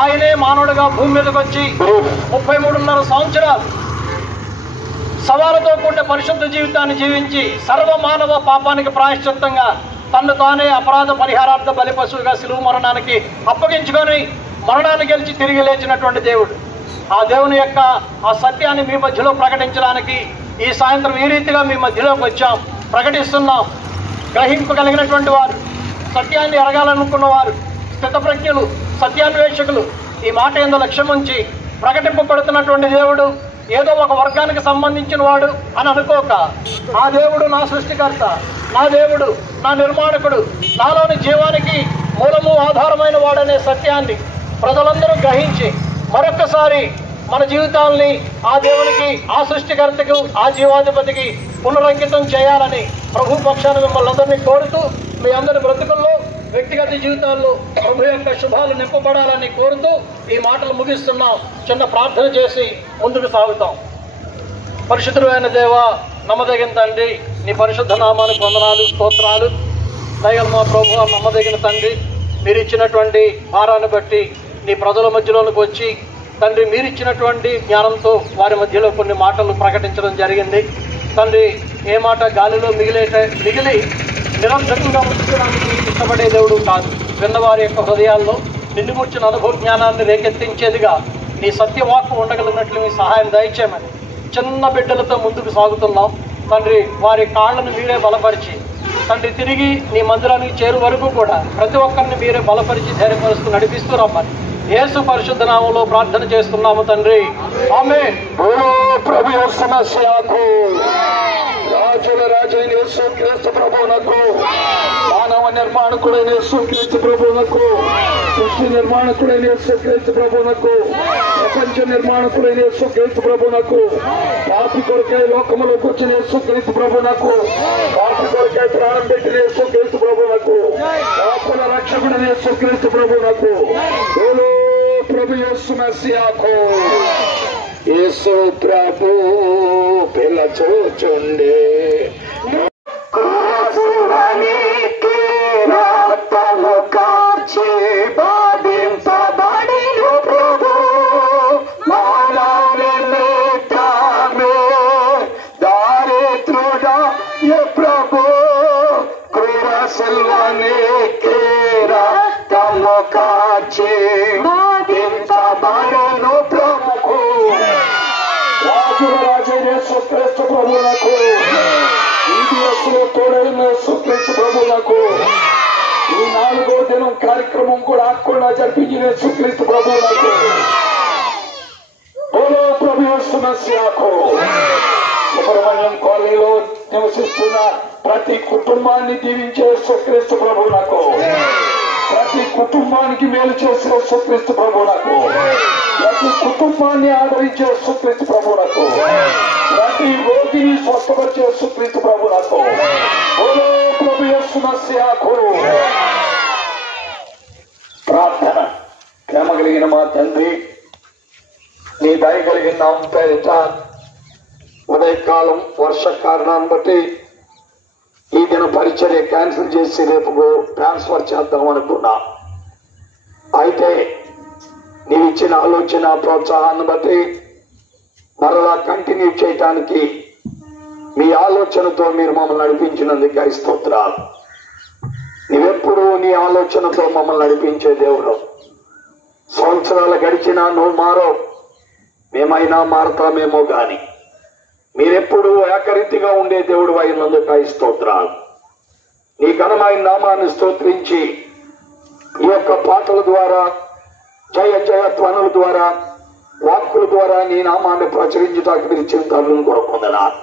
ఆయనే మానవుడిగా భూమి మీదకి వచ్చి 33.5 సంవత్సరాలు సవాలుతో కూడిన పరిశుద్ధ జీవితాన్ని జీవించి సర్వ మానవ పాపానికి ప్రాయశ్చిత్తంగా తను తానే అపరాధ పరిహారార్థ బలి పశువుగా శిలువ మరణానికి అప్పగించుకొని మరణాన్ని గెలిచి తిరిగి లేచినటువంటి దేవుడు. ఆ దేవుని యొక్క ఆ సత్యాన్ని మీ మధ్యలో ప్రకటించడానికి ఈ సాయంత్రం ఈ రీతిగా మీ మధ్యలోకి వచ్చాం, ప్రకటిస్తున్నాం. గ్రహింపగలిగినటువంటి వారు, సత్యాన్ని ఎరగాలనుకున్న వారు, స్థితప్రజ్ఞులు, సత్యాన్వేషకులు ఈ మాట ఏందో లక్ష్యం ఉంచి ప్రకటింపబడుతున్నటువంటి దేవుడు ఏదో ఒక వర్గానికి సంబంధించిన వాడు అని అనుకోక, ఆ దేవుడు నా సృష్టికర్త, నా దేవుడు నా నిర్మాణకుడు, నాలోని జీవానికి మూలము ఆధారమైన వాడనే సత్యాన్ని ప్రజలందరూ గ్రహించి మరొక్కసారి మన జీవితాల్ని ఆ దేవునికి ఆ సృష్టికర్తకు ఆ జీవాధిపతికి పునరంకితం చేయాలని ప్రభు పక్షాన మిమ్మల్ని అందరినీ కోరుతూ మీ అందరి బ్రతుకుల్లో వ్యక్తిగత జీవితాల్లో ప్రభు యొక్క శుభాలు నింపబడాలని కోరుతూ ఈ మాటలు ముగిస్తున్నాం. చిన్న ప్రార్థన చేసి ముందుకు సాగుతాం. పరిశుద్ధుడైన దేవ, నమ్మదగిన తండ్రి, నీ పరిశుద్ధ నామానికి వందనాలు స్తోత్రాలు. దయగల మా ప్రభు, నమ్మదగిన తండ్రి, మీరు ఇచ్చినటువంటి భారాన్ని బట్టి నీ ప్రజల మధ్యలోనికి వచ్చి తండ్రి మీరు ఇచ్చినటువంటి జ్ఞానంతో వారి మధ్యలో కొన్ని మాటలు ప్రకటించడం జరిగింది. తండ్రి ఏ మాట గాలిలో మిగిలి నిరంతరంగా ఉంచడానికి ఇష్టపడే దేవుడు కాదు. విన్నవారి యొక్క హృదయాల్లో నిన్ను కూర్చున్న అనుభవ జ్ఞానాన్ని రేకెత్తించేదిగా నీ సత్యవాక్కు ఉండగలిగినట్లు మీ సహాయం దయచేయమని చిన్న బిడ్డలతో ముందుకు సాగుతున్నాం. తండ్రి వారి కాళ్ళను మీరే బలపరిచి తండ్రి తిరిగి నీ మందిరానికి చేరు వరకు కూడా ప్రతి ఒక్కరిని మీరే బలపరిచి ధైర్యపరుస్తూ నడిపిస్తూ రమ్మని యేసు పరిశుద్ధ నామంలో ప్రార్థన చేస్తున్నాము తండ్రి, ఆమేన్. ప్రభు సమస్యకు రాజుల రాజైన యేసు క్రీస్తు ప్రభువునకు, మానవ నిర్మాణకుడైన యేసు క్రీస్తు ప్రభువునకు, సృష్టి నిర్మాణకుడైన యేసు క్రీస్తు ప్రభువునకు, ప్రపంచ నిర్మాణకుడైన యేసు క్రీస్తు ప్రభువునకు, పాపి కొరకై లోకములోకి వచ్చిన యేసు క్రీస్తు ప్రభువునకు, పాపి కొరకై ప్రాణం పెట్టిన యేసు క్రీస్తు ప్రభువునకు, పాపుల రక్షకుడైన యేసు క్రీస్తు ప్రభువునకు, ప్రభు యేసు మసీహకు. యేసు ప్రభు పిలచూచుండే రక్తము కార్చి బాధింపబడిన ప్రభు మానవ నిమిత్తమే దారిద్రుడా ప్రభు క్రూర శిల్వనికి రక్తము కార్చి బాధింపబడిన ప్రభు రాజైన యేసు క్రీస్తు ప్రభువునకు, ఈబీఎస్లో తోడైన యేసు క్రీస్తు ప్రభువునకు, ఈ 4వ దినం కార్యక్రమం కూడా ఆకుండా జరిపించిన యేసు క్రీస్తు ప్రభువునకు, బోలో ప్రభు యేసు మసీహకు. సుబ్రహ్మణ్యం కాలనీలో నివసిస్తున్న ప్రతి కుటుంబాన్ని దీవించే యేసు క్రీస్తు ప్రభువునకు, ప్రతి కుటుంబానికి మేలు చేసే యేసు క్రీస్తు ప్రభువునకు, ప్రతి కుటుంబాన్ని ఆదరించే యేసు క్రీస్తు ప్రభువునకు, ప్రతి రోగిని స్వస్థపరిచే యేసు క్రీస్తు ప్రభువునకు, బోలో ప్రభు యేసు మసీహకు. ప్రార్థన. ప్రేమ కలిగిన కలిగిన మా తండ్రి, నీ దయ కలిగిన నామం పేరిట ఉదయకాలం వర్ష కారణాన్ని బట్టి ఈ దిన పరిచర్య క్యాన్సిల్ చేసి రేపు ట్రాన్స్ఫర్ చేద్దాం అనుకున్నా. అయితే నీవు ఇచ్చిన ఆలోచన ప్రోత్సాహాన్ని బట్టి మరలా కంటిన్యూ చేయటానికి మీ ఆలోచనతో మీరు మమ్మల్ని నడిపించినందుకు స్తోత్రాలు. నీవెప్పుడు నీ ఆలోచనతో మమ్మల్ని నడిపించే దేవుడు. సంవత్సరాలు గడిచినా నువ్వు మారో, మేమైనా మారతామేమో గాని మీరెప్పుడు ఏకరీతిగా ఉండే దేవుడు అయినందుకు స్తోత్రాలు. నీ ఘనమైన నామాన్ని స్తోత్రించి ఈ యొక్క పాటల ద్వారా, జయ జయ ధ్వనుల ద్వారా, వాక్కుల ద్వారా నీ నామాన్ని ప్రచురించడానికి మీరు ఇచ్చిన తరుణం కూడా పొందనాలి.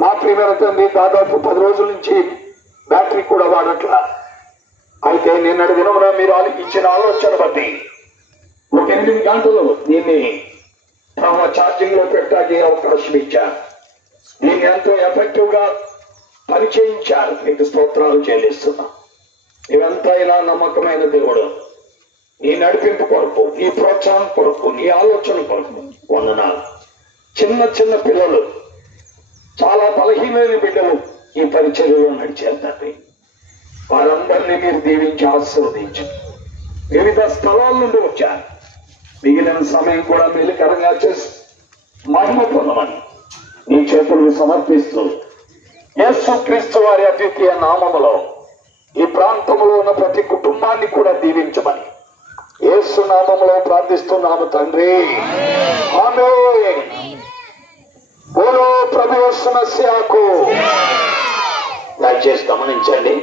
మా ప్రియమైన తండ్రి, దాదాపు 10 రోజుల నుంచి బ్యాటరీ కూడా వాడట్లా. అయితే నిన్నటి దినమున మీరు ఇచ్చిన ఆలోచన బట్టి ఒక 8 గంటలు దీన్ని ఛార్జింగ్ లో పెట్టడానికి అవకాశం ఇచ్చారు. దీన్ని ఎంతో ఎఫెక్టివ్ గా పనిచేయించారు. మీకు స్తోత్రాలు చెల్లిస్తున్నా. నీవెంతైనా నమ్మకమైన దేవుడు. నీ నడిపింపు కొరకు, నీ ప్రోత్సాహం కొరకు, నీ ఆలోచన కొరకు వందనాలు. చిన్న చిన్న పిల్లలు, చాలా బలహీనమైన బిడ్డలు ఈ పరిచర్యలో నడిచేస్తారు. వారందరినీ మీరు దీవించి ఆశీర్వదించు. వివిధ స్థలాల నుండి వచ్చారు. మిగిలిన సమయం కూడా మేలుకరంగా చేసి మహిమ పొందమని నీ చేతులకు సమర్పిస్తూ యేసుక్రీస్తు వారి అద్వితీయ నామములో ఈ ప్రాంతంలో ఉన్న ప్రతి కుటుంబాన్ని కూడా దీవించమని యేసు నామములో ప్రార్థిస్తున్నాము తండ్రి. ఆమేన్. బోలో ప్రభు యేసు మసీహకు. దయచేసి గమనించండి.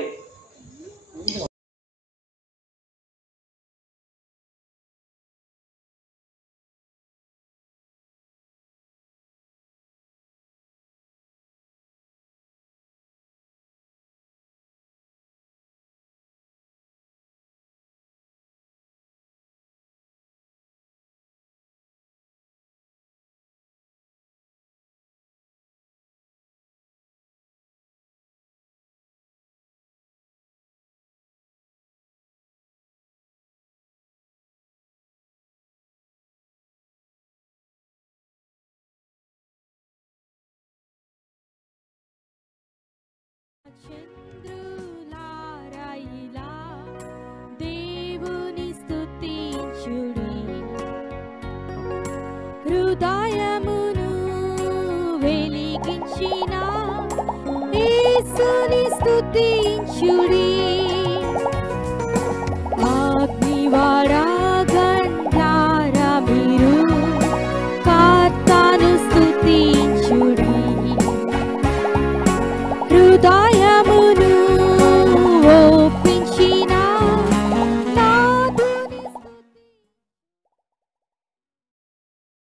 చంద్రులారాయిలా దేవుని స్తుతించుడి, హృదయమును వెలిగించిన యేసుని స్తుతించుడి.